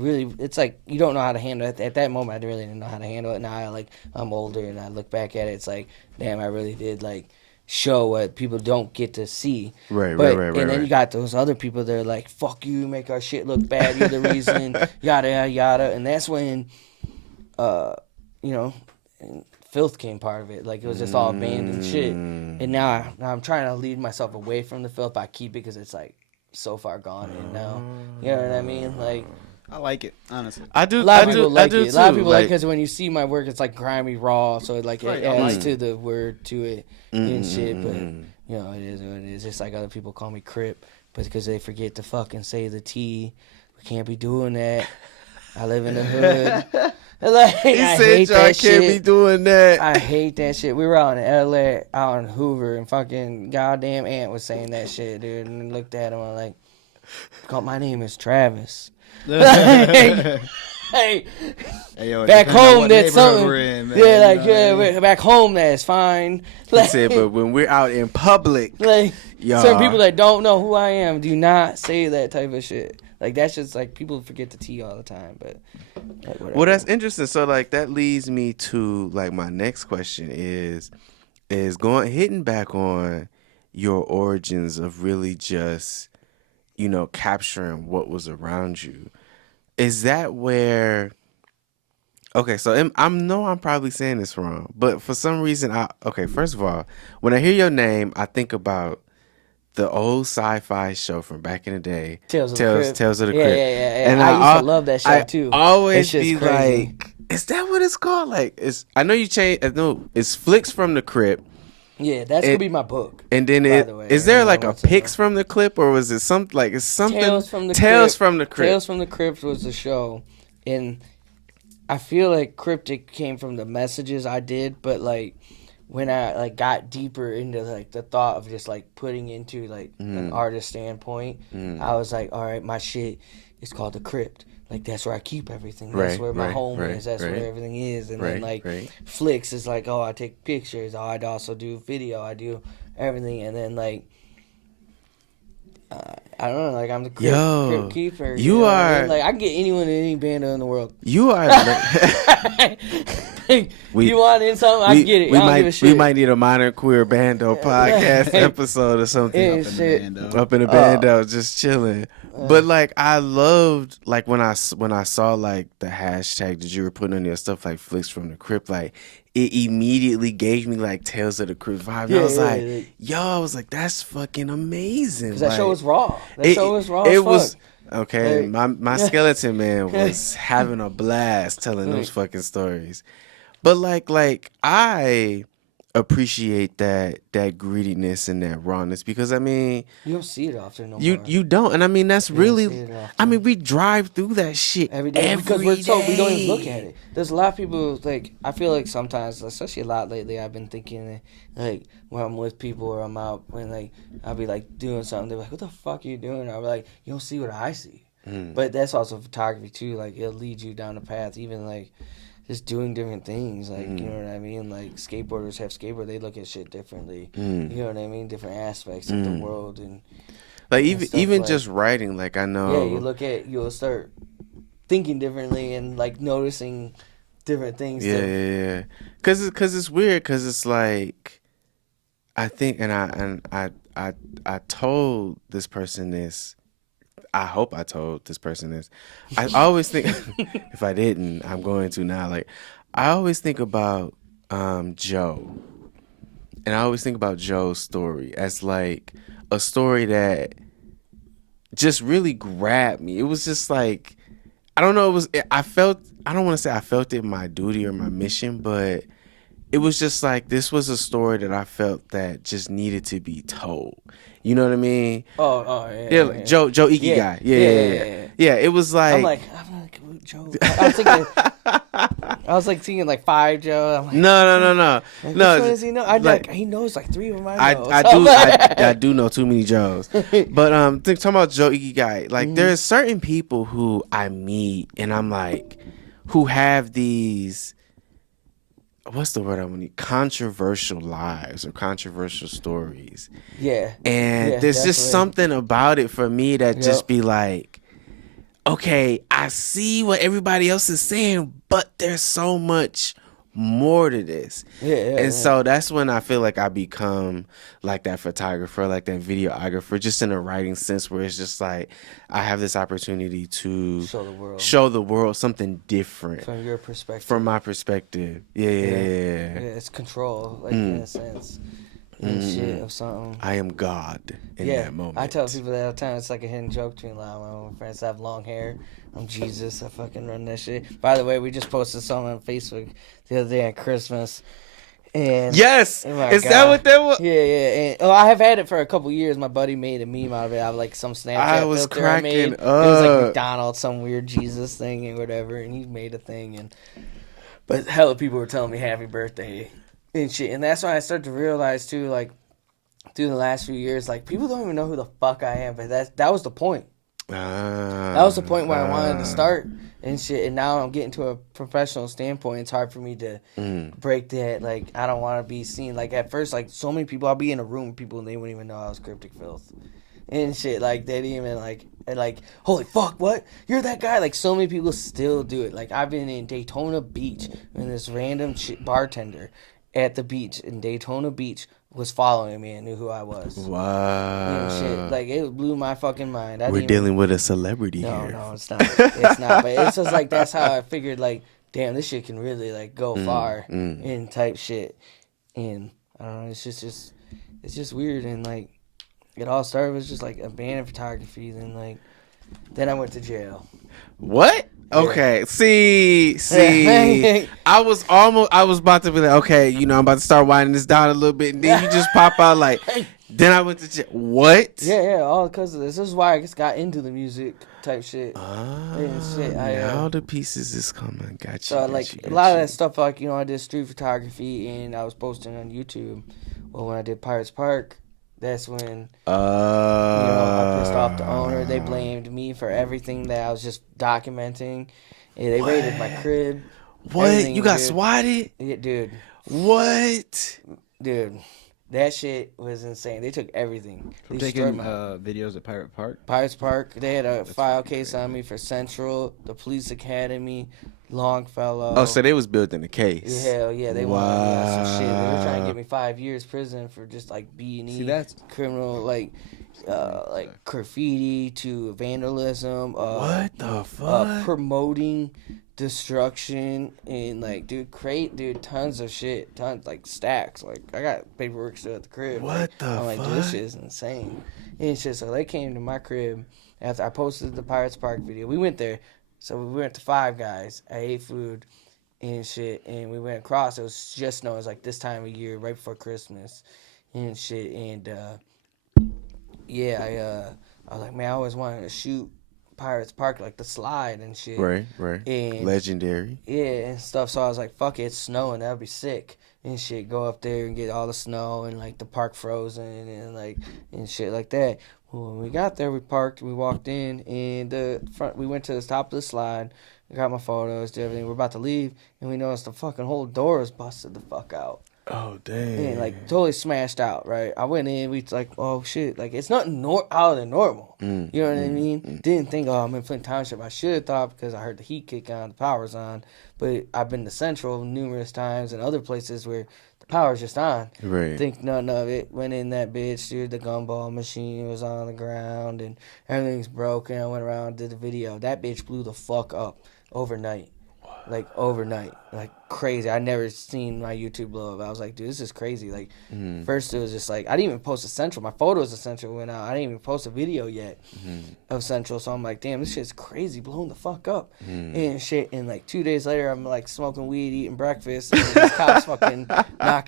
like you don't know how to handle it. At that moment I really didn't know how to handle it. Now I'm older and I look back at it, it's like, damn, I really did like show what people don't get to see. Right. And then you got those other people that are like, fuck you, make our shit look bad, you're the reason, yada yada. And that's when you know, and filth came part of it. Like it was just all abandoned shit. And now I'm trying to lead myself away from the filth, but I keep it because it's like so far gone in now. You know what I mean? Like I like it, honestly. I do. A lot of people like it. A lot of people like, because when you see my work, it's like grimy, raw, so it like it Right, adds to the word to it and shit. But you know, it is what it is. Just like other people call me Crypt, but because they forget to fucking say the T. We can't be doing that. I live in the hood. Like, He said y'all can't be doing that. I hate that shit. We were out in LA, out in Hoover, and fucking goddamn Ant was saying that shit, dude. And I looked at him, I'm like, my name is Travis. Hey, yo, back home that's something. In, Back home that's fine. He said, but when we're out in public, like y'all, certain people that don't know who I am do not say that type of shit. Like that's just like people forget the T all the time. But like, whatever. Well, that's interesting. So like that leads me to like my next question is hitting back on your origins of really just, you know, capturing what was around you. Is that where? Okay, so I'm probably saying this wrong, but for some reason, first of all, when I hear your name, I think about the old sci-fi show from back in the day, Tales of the Crypt. Yeah. And I used to love that show too. I always be crazy. like, is that what it's called? Like, I know you changed. No, it's Flicks from the Crypt. Yeah, that's gonna be my book. And then is there like a Pics from the Clip, or was it something like Tales from the Crypt? Tales from the Crypt. Tales from the Crypt was the show, and I feel like Cryptic came from the messages I did, but like when I like got deeper into like the thought of just like putting into like an artist standpoint, I was like, all right, my shit is called the Crypt. Like that's where I keep everything. That's where my home is. That's where everything is. And then like Flicks is like, oh, I take pictures. Oh, I'd also do video. I do everything. And then like I don't know, like I'm the Crypt keeper. You are I mean? Like I can get anyone in any band in the world. You are. You want in something? I get it. We might need a Modern Queer Bando podcast episode or something. Up in the bando, just chilling. But like I loved like when I saw like the hashtag that you were putting on your stuff like Flicks from the Crypt, like it immediately gave me like Tales of the Crypt vibe. And I was like, that's fucking amazing. Because like, that show was raw. That show was raw. It was okay. My skeleton man was having a blast telling those fucking stories. But like I appreciate that greediness and that rawness, because I mean, you don't see it often no more. You don't, and I mean that's really. I mean, we drive through that shit every day because we don't even look at it. There's a lot of people like I feel like sometimes, especially a lot lately, I've been thinking like when I'm with people or I'm out when like I'll be like doing something, they're like, "What the fuck are you doing?" I'll be like, "You don't see what I see." But that's also photography too. Like it'll lead you down the path, even like. Just doing different things, like, you know what I mean? Like, skateboarders have skateboard, they look at shit differently. You know what I mean? Different aspects of the world. And like, even like, just writing, like, I know. Yeah, you'll start thinking differently and, like, noticing different things. Yeah. Because it's weird, because it's like, I think, and I told this person this. I hope I told this person this. I always think, if I didn't, I'm going to now. Like, I always think about Joe. And I always think about Joe's story as, like, a story that just really grabbed me. It was just, like, I don't know. I don't want to say I felt it my duty or my mission, but it was just, like, this was a story that I felt that just needed to be told. You know what I mean? Yeah. Like Joe Ikigai. Yeah. It was like I'm like Joe. I was thinking like 5 Joe. I'm like, no. Like, which one does he know? He knows like 3 of my. I do know too many Joes. But talking about Joe Ikigai, like there's certain people who I meet and I'm like, who have these. What's the word I want to need? Controversial lives or controversial stories. Yeah. And there's definitely just something about it for me that just be like, okay, I see what everybody else is saying, but there's so much more to this. So that's when I feel like I become like that photographer, like that videographer, just in a writing sense, where it's just like I have this opportunity to show the world something different from your perspective, from my perspective. Yeah. It's control, like in a sense. Shit of something. I am God in that moment. I tell people that all the time. It's like a hidden joke between a lot of my friends that have long hair. I'm Jesus. I fucking run that shit. By the way, we just posted something on Facebook the other day on Christmas. And yes, is that what that was? Yeah. And, I have had it for a couple years. My buddy made a meme out of it. I have like some Snapchat filter I made. It was like McDonald's, some weird Jesus thing and whatever. And he made a thing. But hella people were telling me happy birthday. And shit, and that's when I started to realize too, like through the last few years, like people don't even know who the fuck I am, but that was the point. That was the point where I wanted to start and shit, and now I'm getting to a professional standpoint. It's hard for me to break that. Like I don't want to be seen. Like at first, like so many people, I'll be in a room with people and they wouldn't even know I was Cryptic Filth and shit. Like they didn't even like holy fuck, what? You're that guy? Like so many people still do it. Like I've been in Daytona Beach and this random bartender at the beach in Daytona Beach was following me and knew who I was. Wow. And shit. Like, it blew my fucking mind. We're dealing with a celebrity here. No, it's not. It's not. But it's just like, that's how I figured, like, damn, this shit can really, like, go far in type shit. And, I don't know, it's just weird. And, like, it all started with just, like, abandoned photography. Then I went to jail. What? Okay, see, I was about to be like, okay, I'm about to start winding this down a little bit, and then you just pop out like, then I went to jail. What? Yeah, all because of this. This is why I just got into the music type shit. Now the pieces is coming. Gotcha. So a lot of that stuff, like I did street photography and I was posting on YouTube. Well, when I did Pirates Park. That's when I pissed off the owner. They blamed me for everything that I was just documenting. And they raided my crib. What? You got swatted? Yeah, dude. What? Dude, that shit was insane. They took everything. They taking videos at Pirates Park. They had a file case on me for Central, the Police Academy, Longfellow. Oh, so they was building the case. Hell yeah, they wanted me on some shit. They were trying to give me 5 years prison for just like B&E, criminal, like graffiti to vandalism. What the fuck? Promoting destruction and tons of shit, like stacks. Like I got paperwork still at the crib. What the fuck? I'm like, dude, this shit is insane. And shit, so they came to my crib after I posted the Pirates Park video. We went there. So we went to Five Guys. I ate food, and shit. And we went across. It was just snow. It was like this time of year, right before Christmas and shit. And I was like, man, I always wanted to shoot Pirates Park, like the slide and shit. Right. And Legendary. Yeah, and stuff. So I was like, fuck it, it's snowing. That'd be sick. And shit, go up there and get all the snow and like the park frozen and like and shit like that. Well, when we got there, we parked, we walked in, and we went to the top of the slide. I got my photos, did everything. We're about to leave, and we noticed the fucking whole door was busted the fuck out. Oh, dang. And like totally smashed out, right? I went in, we like, oh shit, like it's nothing out of normal. You know what I mean? Didn't think, oh, I'm in Flint Township. I should have thought because I heard the heat kick on, the power's on. But I've been to Central numerous times and other places where the power's just on. Right. Think nothing of it. Went in that bitch, dude. The gumball machine was on the ground and everything's broken. I went around, did the video. That bitch blew the fuck up overnight. Like overnight, like crazy. I never seen my YouTube blow up. I was like, dude, this is crazy. Like, first it was just like I didn't even post Essential. My photos of Central went out. I didn't even post a video yet of Central. So I'm like, damn, this shit's crazy, blowing the fuck up and shit. And like 2 days later, I'm like smoking weed, eating breakfast, and these cops fucking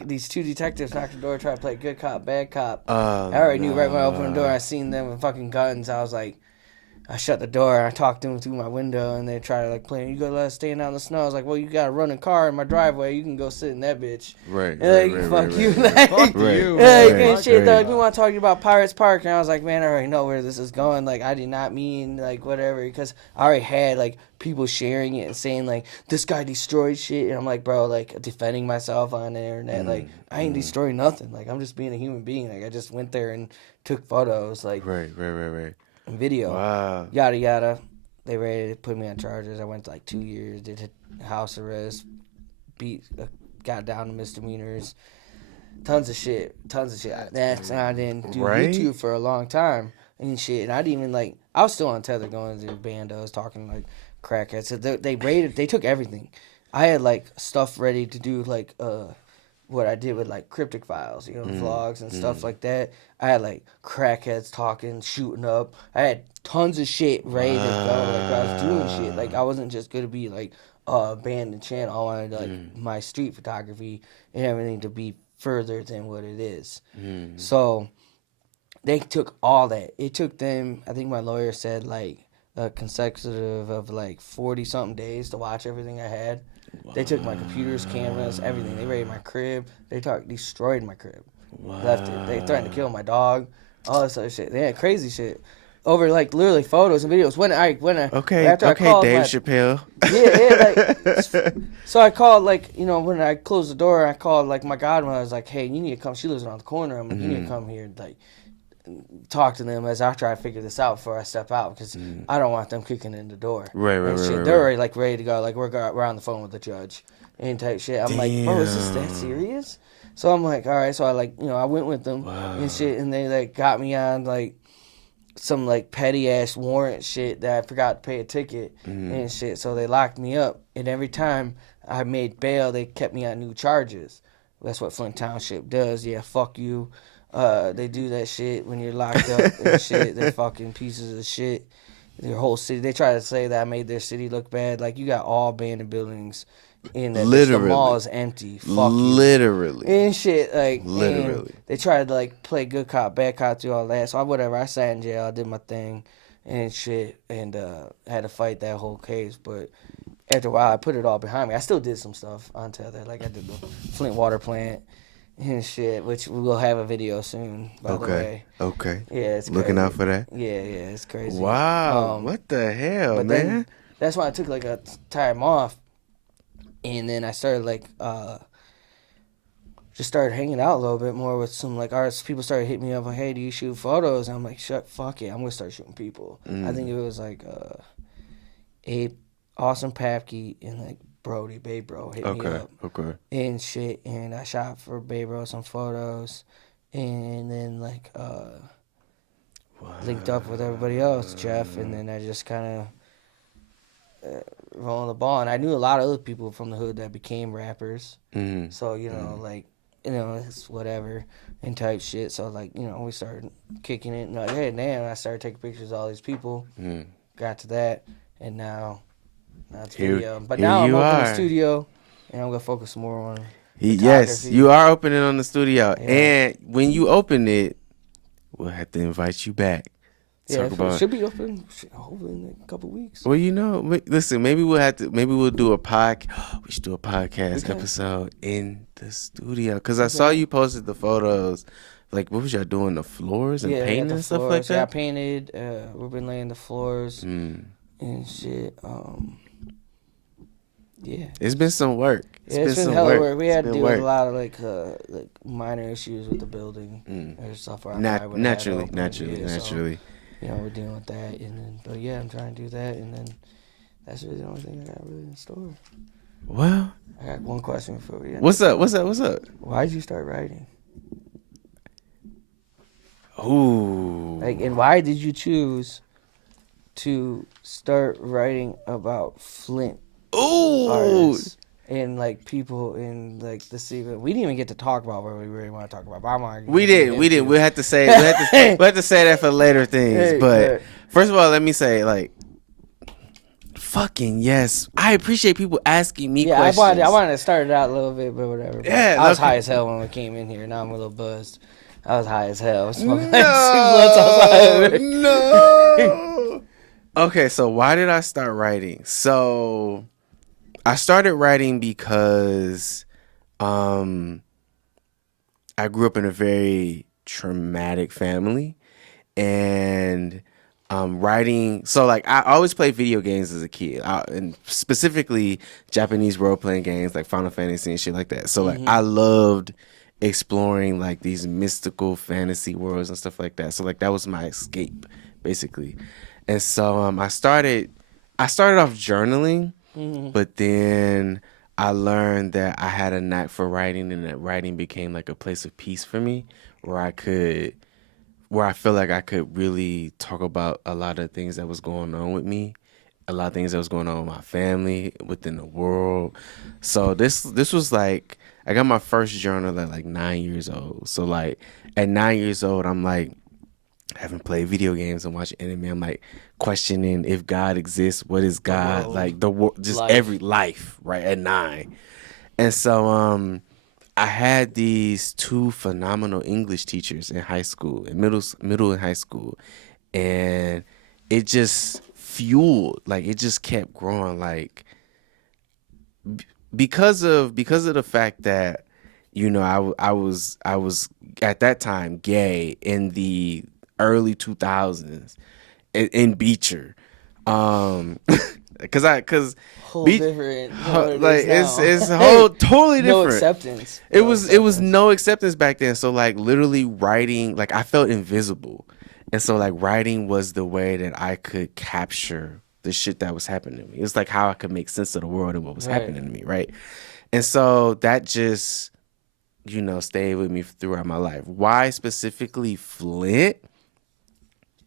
these two detectives knocked the door, try to play good cop, bad cop. I already knew right when I opened the door, I seen them with fucking guns. I was like. I shut the door. I talked to them through my window, and they try to like play. You gonna let us stand out in the snow? I was like, well, you got a running car in my driveway. You can go sit in that bitch. Right. Fuck you. Like, fuck you. And shit. Like, we want to talk about Pirates Park, and I was like, man, I already know where this is going. Like, I did not mean like whatever, because I already had like people sharing it and saying like this guy destroyed shit, and I'm like, bro, like defending myself on the internet. Like, I ain't destroyed nothing. Like, I'm just being a human being. Like, I just went there and took photos. Like, Right. video. Wow. Yada yada. They ready to put me on charges. I went to like 2 years, did house arrest, got down to misdemeanors, tons of shit. That's I didn't do YouTube for a long time and shit. And I didn't even like. I was still on Tether going to bandos, talking like crackheads. So they took everything. I had like stuff ready to do like what I did with like cryptic files, vlogs and stuff like that. I had like crackheads talking, shooting up. I had tons of shit ready to go. Like I was doing shit. Like I wasn't just gonna be like abandoned channel. I wanted like my street photography and everything to be further than what it is. So they took all that. It took them. I think my lawyer said like a consecutive of like 40-something days to watch everything I had. Wow. They took my computers, cameras, everything. They raided my crib. They destroyed my crib. Wow. Left it. They threatened to kill my dog. All this other shit. They had crazy shit over like literally photos and videos. I called Dave Chappelle. Like so I called like when I closed the door, I called like my godmother. I was like, hey, you need to come. She lives around the corner. I'm like, you need to come here, like talk to them as I try to figure this out before I step out because I don't want them kicking in the door. Right. They're already like ready to go. Like we're on the phone with the judge and type shit. I'm like, bro, is this that serious? So I'm like, all right. So I I went with them and shit, and they like got me on like some like petty ass warrant shit that I forgot to pay a ticket and shit. So they locked me up, and every time I made bail, they kept me on new charges. That's what Flint Township does. Yeah, fuck you. They do that shit when you're locked up and shit. They're fucking pieces of shit. Their whole city. They try to say that I made their city look bad. Like, you got all abandoned buildings in that. The mall is empty. Fuck literally. You. And shit. Like, literally. They tried to, like, play good cop, bad cop through all that. So, I sat in jail. I did my thing and shit. And had to fight that whole case. But after a while, I put it all behind me. I still did some stuff on Tether. Like, I did the Flint water plant. And shit, which we will have a video soon, by the way. Okay. Yeah, it's crazy. Looking out for that? Yeah, it's crazy. Wow. What the hell, man? Then, that's why I took, like, a time off. And then I started, like, just started hanging out a little bit more with some, like, artists. People started hitting me up, like, hey, do you shoot photos? And I'm like, fuck it. I'm going to start shooting people. I think it was, like, Abe, Awesome Papke, and, like, Brody, Babe Bro hit me up and shit, and I shot for Babe Bro some photos, and then like linked up with everybody else, Jeff, and then I just kind of rolling the ball, and I knew a lot of other people from the hood that became rappers, so like it's whatever and type shit, so like we started kicking it, and like hey damn, I started taking pictures of all these people, got to that, and now. That's video. But now I'm up in the studio And I'm gonna focus more on Yes, you are opening on the studio, yeah. and when you open it, we'll have to invite you back. Yeah, it should be open hopefully in a couple weeks. Well, listen, maybe we'll do a podcast. We should do a podcast episode in the studio because I saw you posted the photos. Like, what was y'all doing? The floors and painting and stuff like that? Yeah, I painted. We've been laying the floors and shit. Yeah. It's been some work. It's been hella work. We had to deal with a lot of like minor issues with the building or stuff. Naturally. So, we're dealing with that, and then I'm trying to do that, and then that's really the only thing I got really in store. Well, I got one question for you. What's up? Why did you start writing? Ooh. And why did you choose to start writing about Flint? Ooh. Artists and people in the secret? We didn't even get to talk about what we really want to talk about. We didn't. We had to say that for later things. But first of all, let me say fucking yes. I appreciate people asking me questions. I wanted to start it out a little bit, but whatever. Yeah, I was high as hell when we came in here. Now I'm a little buzzed. I was high as hell. I was smoking 2 blunts outside. No. Okay, so why did I start writing? So I started writing because I grew up in a very traumatic family, and writing. So I always played video games as a kid, and specifically Japanese role playing games like Final Fantasy and shit like that. So I loved exploring these mystical fantasy worlds and stuff like that. So that was my escape basically. And so I started off journaling, but then I learned that I had a knack for writing, and that writing became a place of peace for me, where I feel like I could really talk about a lot of things that was going on with me, a lot of things that was going on with my family, within the world. So this was I got my first journal at 9 years old. So at 9 years old, I'm having played video games and watching anime. I'm questioning if God exists. What is God? The world, just life. Every life, right? At 9. And so I had these 2 phenomenal English teachers in high school, in middle and high school, and it just fueled. It just kept growing. Because of the fact that I was at that time gay in the early 2000s in Beecher, because different. It's whole totally different. No acceptance. It was no acceptance back then. So literally writing, I felt invisible, and so writing was the way that I could capture the shit that was happening to me. It's how I could make sense of the world and what was happening to me, right? And so that just stayed with me throughout my life. Why specifically Flint?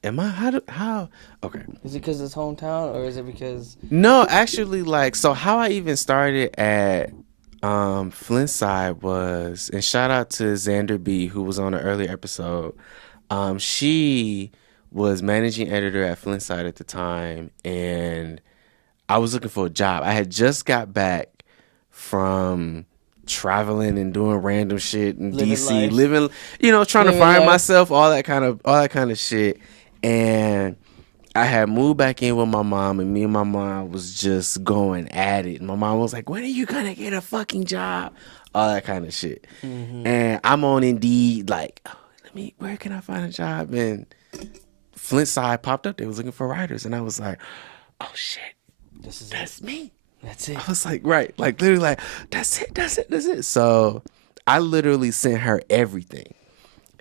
How? Okay. Is it because it's hometown, or is it because? No, actually, so how I even started at Flintside was, and shout out to Xzavier V, who was on an earlier episode. She was managing editor at Flintside at the time, and I was looking for a job. I had just got back from traveling and doing random shit in DC, living trying to find myself, all that kind of shit. And I had moved back in with my mom, and me and my mom was just going at it. And my mom was like, "When are you gonna get a fucking job?" All that kind of shit. And I'm on Indeed, where can I find a job? And Flintside popped up. They was looking for writers, and I was like, "Oh shit, that's me. That's it." I was right, literally, that's it. So I literally sent her everything.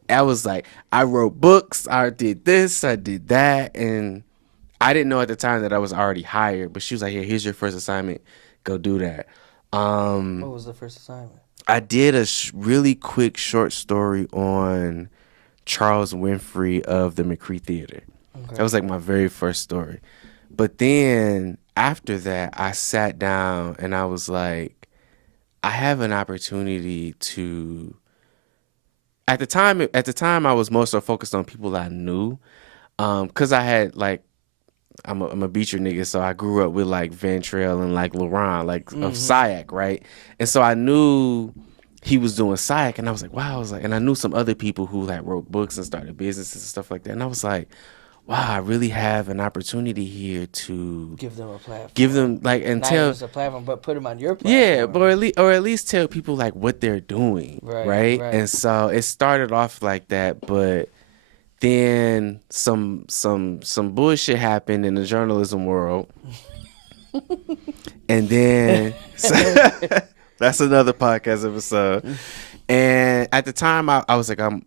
I was I wrote books, I did this, I did that, and I didn't know at the time that I was already hired, but she was like, here's your first assignment, go do that. What was the first assignment? I did a really quick short story on Charles Winfrey of the McCree Theater. Okay. That was my very first story. But then after that, I sat down and I was I have an opportunity to... At the time, I was more so focused on people I knew, because I had I'm a Beecher nigga, so I grew up with like Ventrell and like Laurent, like of SIAC, right? And so I knew he was doing SIAC, and I was like, wow. I was like, and I knew some other people who like wrote books and started businesses and stuff like that, and I was like, wow, I really have an opportunity here to give them a platform. Give them like and not tell just a platform, but put them on your platform. Yeah, but or at least tell people like what they're doing, right? And so it started off like that, but then some bullshit happened in the journalism world, and then that's another podcast episode. And at the time, I was like, I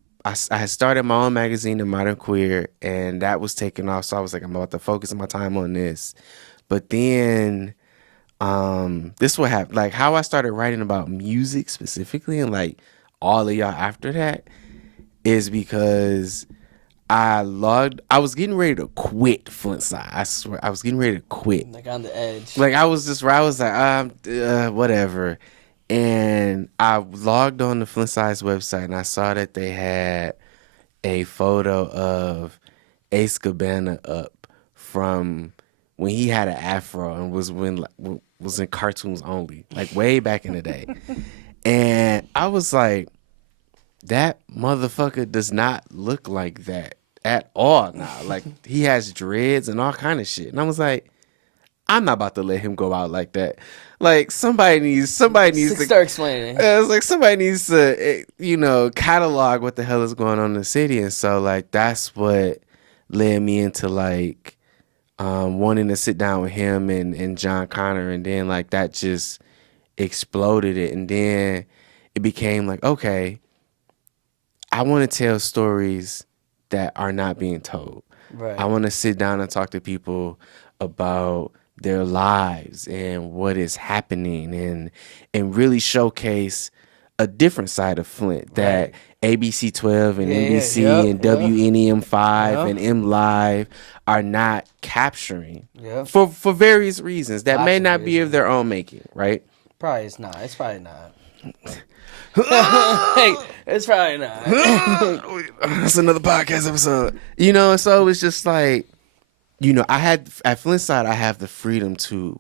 had started my own magazine, The Modern Queer, and that was taking off. So I was like, I'm about to focus my time on this. But then, this what happened. Like how I started writing about music specifically, and like all of y'all after that, is because I was getting ready to quit Flintside. I swear, I was getting ready to quit. Like on the edge. Like I was like, whatever. And I logged on to Flintside's website, and I saw that they had a photo of Ace Cabana up from when he had an afro and was in cartoons only, like way back in the day. And I was like, that motherfucker does not look like that at all now. Like he has dreads and all kind of shit. And I was like, I'm not about to let him go out like that. Like somebody needs to start explaining. I was like, somebody needs to, catalog what the hell is going on in the city. And so like that's what led me into like wanting to sit down with him and John Connor, and then like that just exploded it. And then it became like, okay, I want to tell stories that are not being told. Right. I want to sit down and talk to people about their lives and what is happening, and really showcase a different side of Flint that ABC 12 and NBC and WNEM 5 and M Live are not capturing for various reasons that may not be of their own making, right? Probably it's not. It's probably not. It's probably not. That's another podcast episode. So it's just like, I had at Flintside, I have the freedom to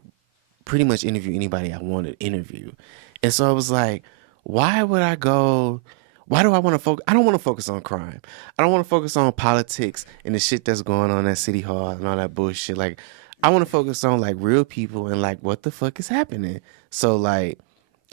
pretty much interview anybody I want to interview. And so I was like, why do I want to focus? I don't want to focus on crime. I don't want to focus on politics and the shit that's going on at City Hall and all that bullshit. Like, I want to focus on like real people and like what the fuck is happening. So like,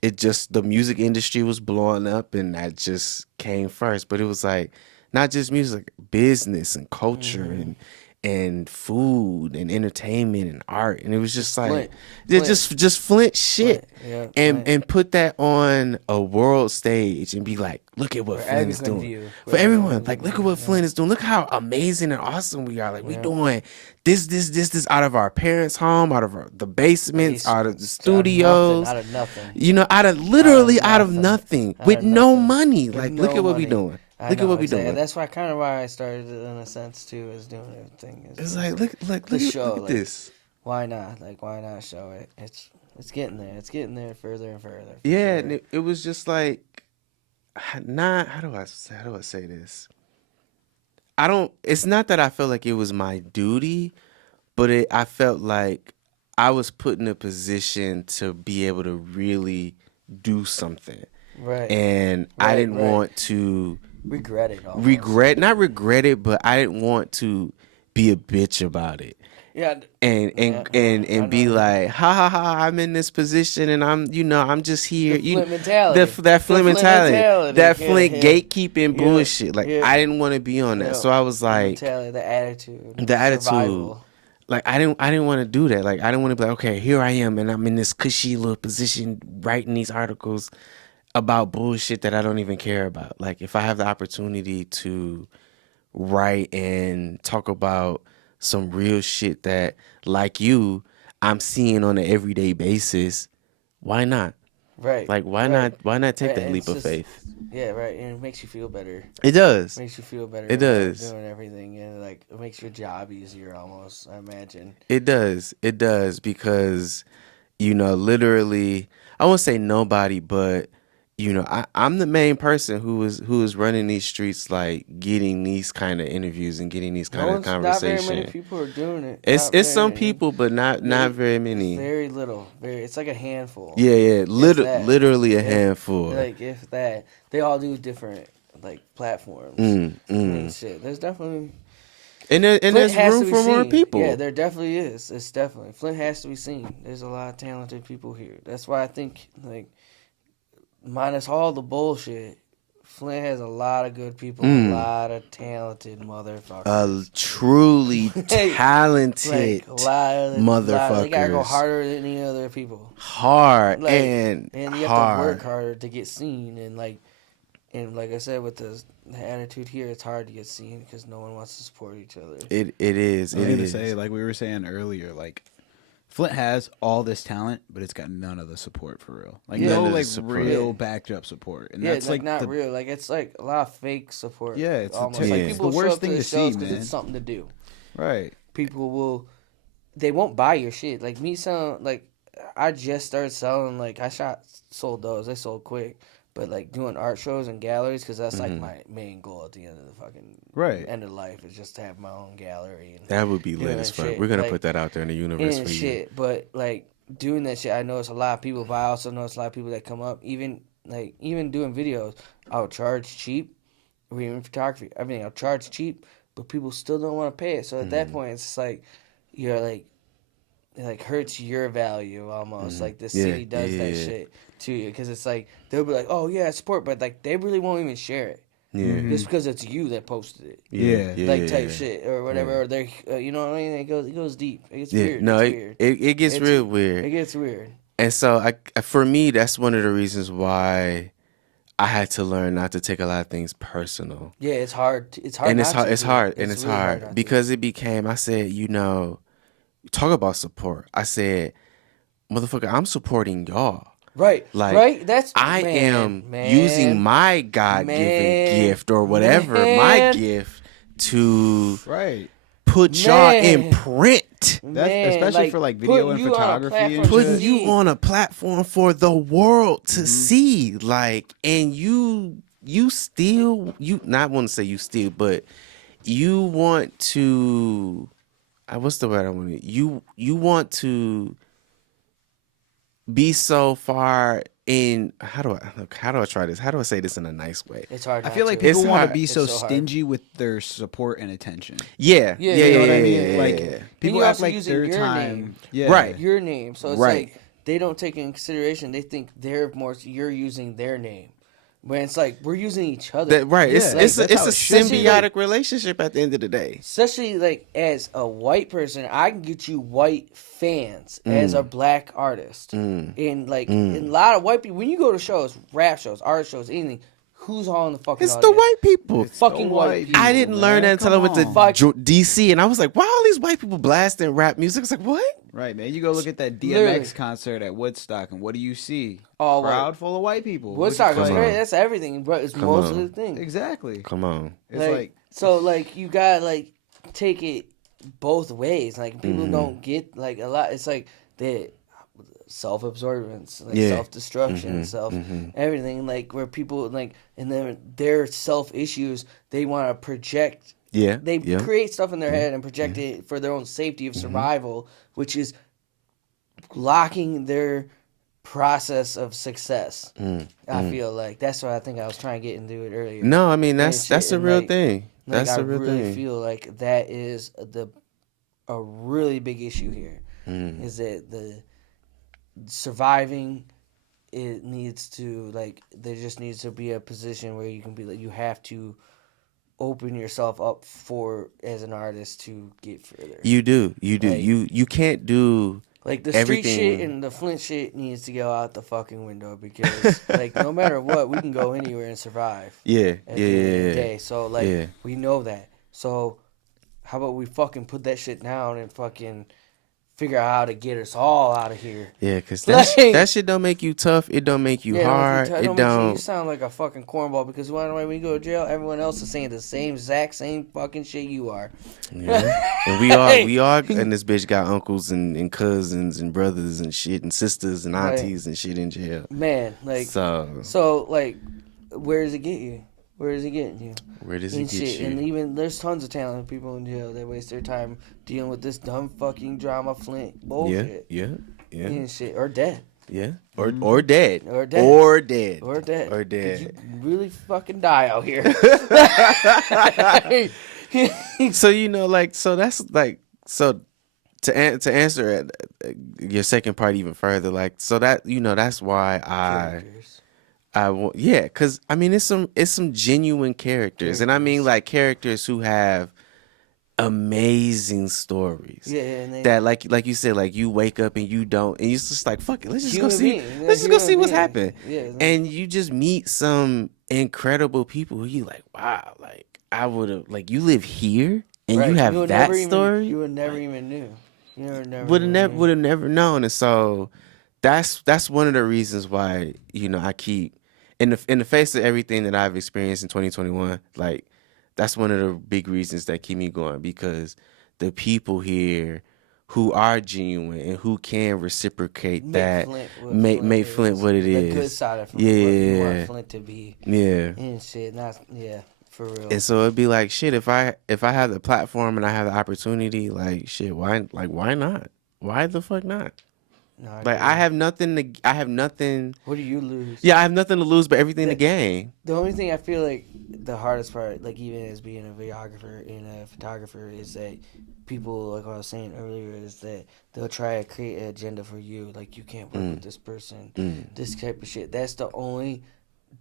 the music industry was blowing up, and that just came first. But it was like, not just music, business and culture and food and entertainment and art, and it was just like just Flint shit. And put that on a world stage and be like, look at what Flint is doing for everyone. Like, look at what Flint is doing. Look how amazing and awesome we are. Like, we doing this out of our parents' home, out of the basements, out of the studios, out of nothing. Out of nothing with no money. Like, look at what we doing. Look at what we doing. That's why I started it in a sense too, is doing everything. It's like look at this. Why not? Like, why not show it? It's getting there. It's getting there further and further. Yeah, and it was just like, how do I say this? It's not that I felt like it was my duty, but I felt like I was put in a position to be able to really do something. Right. And I didn't want to regret it. Almost. Not regret it, but I didn't want to be a bitch about it. Yeah. And be like, ha, I'm in this position, and I'm just here. Flint mentality. That Flint mentality. That Flint gatekeeping bullshit. Like, I didn't want to be on that. So I was like, the attitude. Survival. Like, I didn't want to do that. Like, I didn't want to be like, okay, here I am, and I'm in this cushy little position writing these articles about bullshit that I don't even care about. Like, if I have the opportunity to write and talk about some real shit that, like you, I'm seeing on an everyday basis, why not? Right. Like, why not take that leap of faith? Yeah, right. And it makes you feel better. It does. It makes you feel better. It does. Doing everything, and like, it makes your job easier almost, I imagine. It does. It does, because, literally, I won't say nobody, but you know, I'm the main person who is running these streets, like getting these kind of interviews and getting these kind of conversations. Not very many people are doing it. It's some people, but not very many. Very little. It's like a handful. Yeah. Literally a handful. Like if that, they all do different like platforms. And shit. There's definitely. And there's room for more people. Yeah, there definitely is. It's definitely Flint has to be seen. There's a lot of talented people here. That's why I think like. Minus all the bullshit, Flint has a lot of good people, a lot of talented motherfuckers. Truly talented motherfuckers. They gotta go harder than any other people. Hard like, and you have to work harder to get seen. And like I said, with the attitude here, it's hard to get seen because no one wants to support each other. It is. I was gonna say, like we were saying earlier, like. Flint has all this talent, but it's got none of the support for real. Like no, like real backed up support, and that's like not real. Like it's like a lot of fake support. Yeah, it's almost like people the worst show up thing to see, because man. it's something to do. Right. People they won't buy your shit. Like me selling, like I just started selling. Like sold those. They sold quick. But like doing art shows and galleries, because that's like my main goal at the end of the fucking end of life is just to have my own gallery. And that would be lit as fuck. We're gonna put that out there in the universe for you. But like doing that shit, I notice a lot of people. But I also notice a lot of people that come up. Even doing videos, I'll charge cheap. Or even photography, everything I'll charge cheap, but people still don't want to pay it. So at that point, it's just like you're like. It like hurts your value almost. Like the city does that shit to you because it's like they'll be like, "Oh yeah, support," but like they really won't even share it. Yeah, just because it's you that posted it. Type shit or whatever. Or they, you know what I mean? It goes deep. It gets weird. No, it gets real weird. It gets weird. And so for me, that's one of the reasons why I had to learn not to take a lot of things personal. Yeah, it's hard. It's hard. It's hard because it became. I said, talk about support. I said, motherfucker, I'm supporting y'all. Right. Like, right. That's I am using my God-given gift or whatever, my gift to put y'all in print. That's especially for like video and photography. And putting you on a platform for the world to see. Like, and you not want to say you still, but you want to. What's the word I want to? You want to be so far in. How do I try this? How do I say this in a nice way? It's hard. I feel like people want to be so stingy with their support and attention. Yeah. You know what I mean? Like people act like their time. Right. Your name. So it's like they don't take into consideration. They think you're using their name. When it's like we're using each other, It's a symbiotic relationship at the end of the day. Especially like as a white person, I can get you white fans as a black artist, and like and a lot of white people. When you go to shows, rap shows, art shows, anything, who's all in the fucking? It's the white people. It's fucking white people. I didn't learn that until I went to DC, and I was like, "Wow, all these white people blasting rap music." It's like, what? Right, man. You go look at that DMX concert at Woodstock, and what do you see? Oh, crowd full of white people. Woodstock is great. That's everything, but it's most of the thing. Exactly. Come on. It's like so, like you gotta like take it both ways. Like people don't get like a lot. It's like the self-absorbance, like self-destruction, everything. Like where people like, and then their self-issues, they want to project. Yeah. They create stuff in their head and project it for their own safety of survival, which is blocking their process of success. I feel like that's what I think I was trying to get into it earlier. No, I mean that's a real thing. That's a real thing. I really feel like that is a really big issue here. Is that the surviving? It needs to like there just needs to be a position where you can be like you have to open yourself up for as an artist to get further. You do. Like, you can't do like the street shit and the Flint shit needs to go out the fucking window because like no matter what we can go anywhere and survive. At the end of the day. So like we know that. So how about we fucking put that shit down and fucking figure out how to get us all out of here. Yeah, because that shit don't make you tough. It don't make you hard. It don't. You sound like a fucking cornball because when you go to jail, everyone else is saying the same fucking shit you are. Yeah. And we all in this bitch got uncles and cousins and brothers and shit and sisters and aunties and shit in jail. Man, like so like, where does it get you? Where is it getting you? Where does it get you? And even there's tons of talented people in jail that waste their time dealing with this dumb fucking drama Flint bullshit. Yeah. And shit, or dead. Yeah. Or dead. Or dead. Or dead. Or dead. Or dead. You really fucking die out here. So that's like to answer your second part even further, like so that that's why because I mean it's some genuine characters, and I mean like characters who have amazing stories. Yeah, and that like you said, like you wake up and you don't, and you're just like fuck it, let's just go see what's happening. Yeah, and you just meet some incredible people who you like, wow, like I would have, like you live here and you have that story. You would never even knew. Would have never known. And so that's one of the reasons why I keep in the face of everything that I've experienced in 2021. Like that's one of the big reasons that keep me going, because the people here who are genuine and who can reciprocate make Flint what it is. The good side of Flint. Yeah, what you want Flint to be. Yeah. And shit, for real. And so it'd be like, shit, if I have the platform and I have the opportunity, like shit, why not? Why the fuck not? No, I have nothing. What do you lose? Yeah, I have nothing to lose but everything to gain. The only thing I feel like the hardest part, like even as being a videographer and a photographer, is that people, like I was saying earlier, is that they'll try to create an agenda for you. Like you can't work with this person, this type of shit. That's the only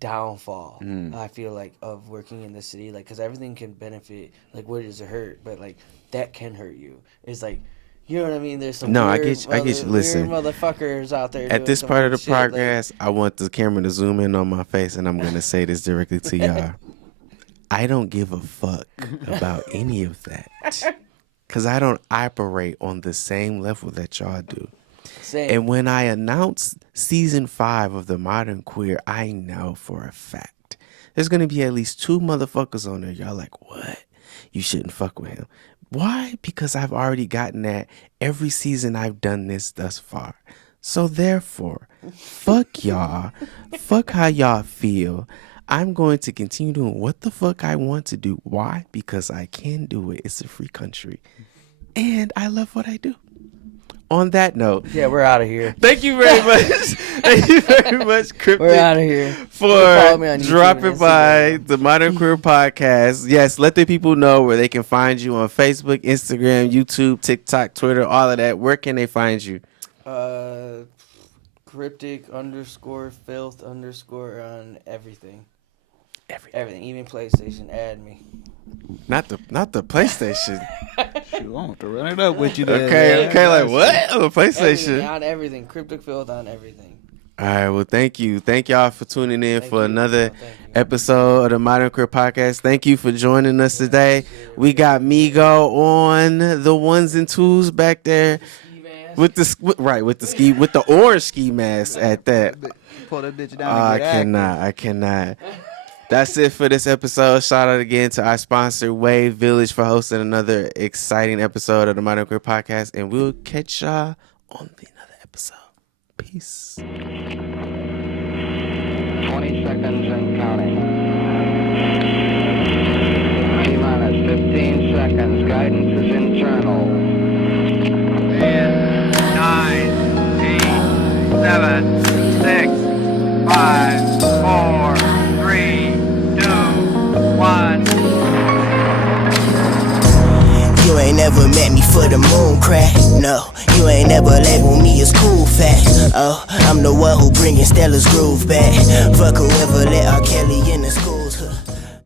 downfall I feel like of working in the city. Like, because everything can benefit. Like, what does it hurt? But like that can hurt you. It's like. You know what I mean? There's some I get you. Listen, weird motherfuckers out there. At this part of the podcast, I want the camera to zoom in on my face, and I'm gonna say this directly to y'all. I don't give a fuck about any of that, cause I don't operate on the same level that y'all do. Same. And when I announce season 5 of The Modern Queer, I know for a fact there's gonna be at least 2 motherfuckers on there. Y'all like, what? You shouldn't fuck with him. Why? Because I've already gotten that every season I've done this thus far. So therefore, fuck y'all. Fuck how y'all feel. I'm going to continue doing what the fuck I want to do. Why? Because I can do it. It's a free country. And I love what I do. On that note, yeah, we're out of here. Thank you very much. Thank you very much, Crypt. We're out of here. For dropping by the Modern Queer Podcast. Yes, let the people know where they can find you on Facebook, Instagram, YouTube, TikTok, Twitter, all of that. Where can they find you? Cryptic_filth_ on everything. Everything, even PlayStation. Add me. Not the PlayStation. Shoot, I want to run it up with you. Okay, like what? On the PlayStation. On everything. Cryptic Filth on everything. All right, well, thank you. Thank y'all for tuning in for another episode of the Modern Queer Podcast. Thank you for joining us today. We got Miguel on the ones and twos back there with the orange ski mask at that. Pull that bitch down. I cannot. That's it for this episode. Shout out again to our sponsor, Wav Village, for hosting another exciting episode of the Modern Queer Podcast. And we'll catch y'all on another episode. Peace. 20 seconds and counting. T-minus 15 seconds. Guidance is internal. 10, 9, 8, 7, 6, 5, 4, 3, 2, 1. You ain't never met me for the moon crack. No, you ain't never labeled me as cool fat. Oh, I'm the one who bringing Stella's groove back. Fuck whoever let R. Kelly in the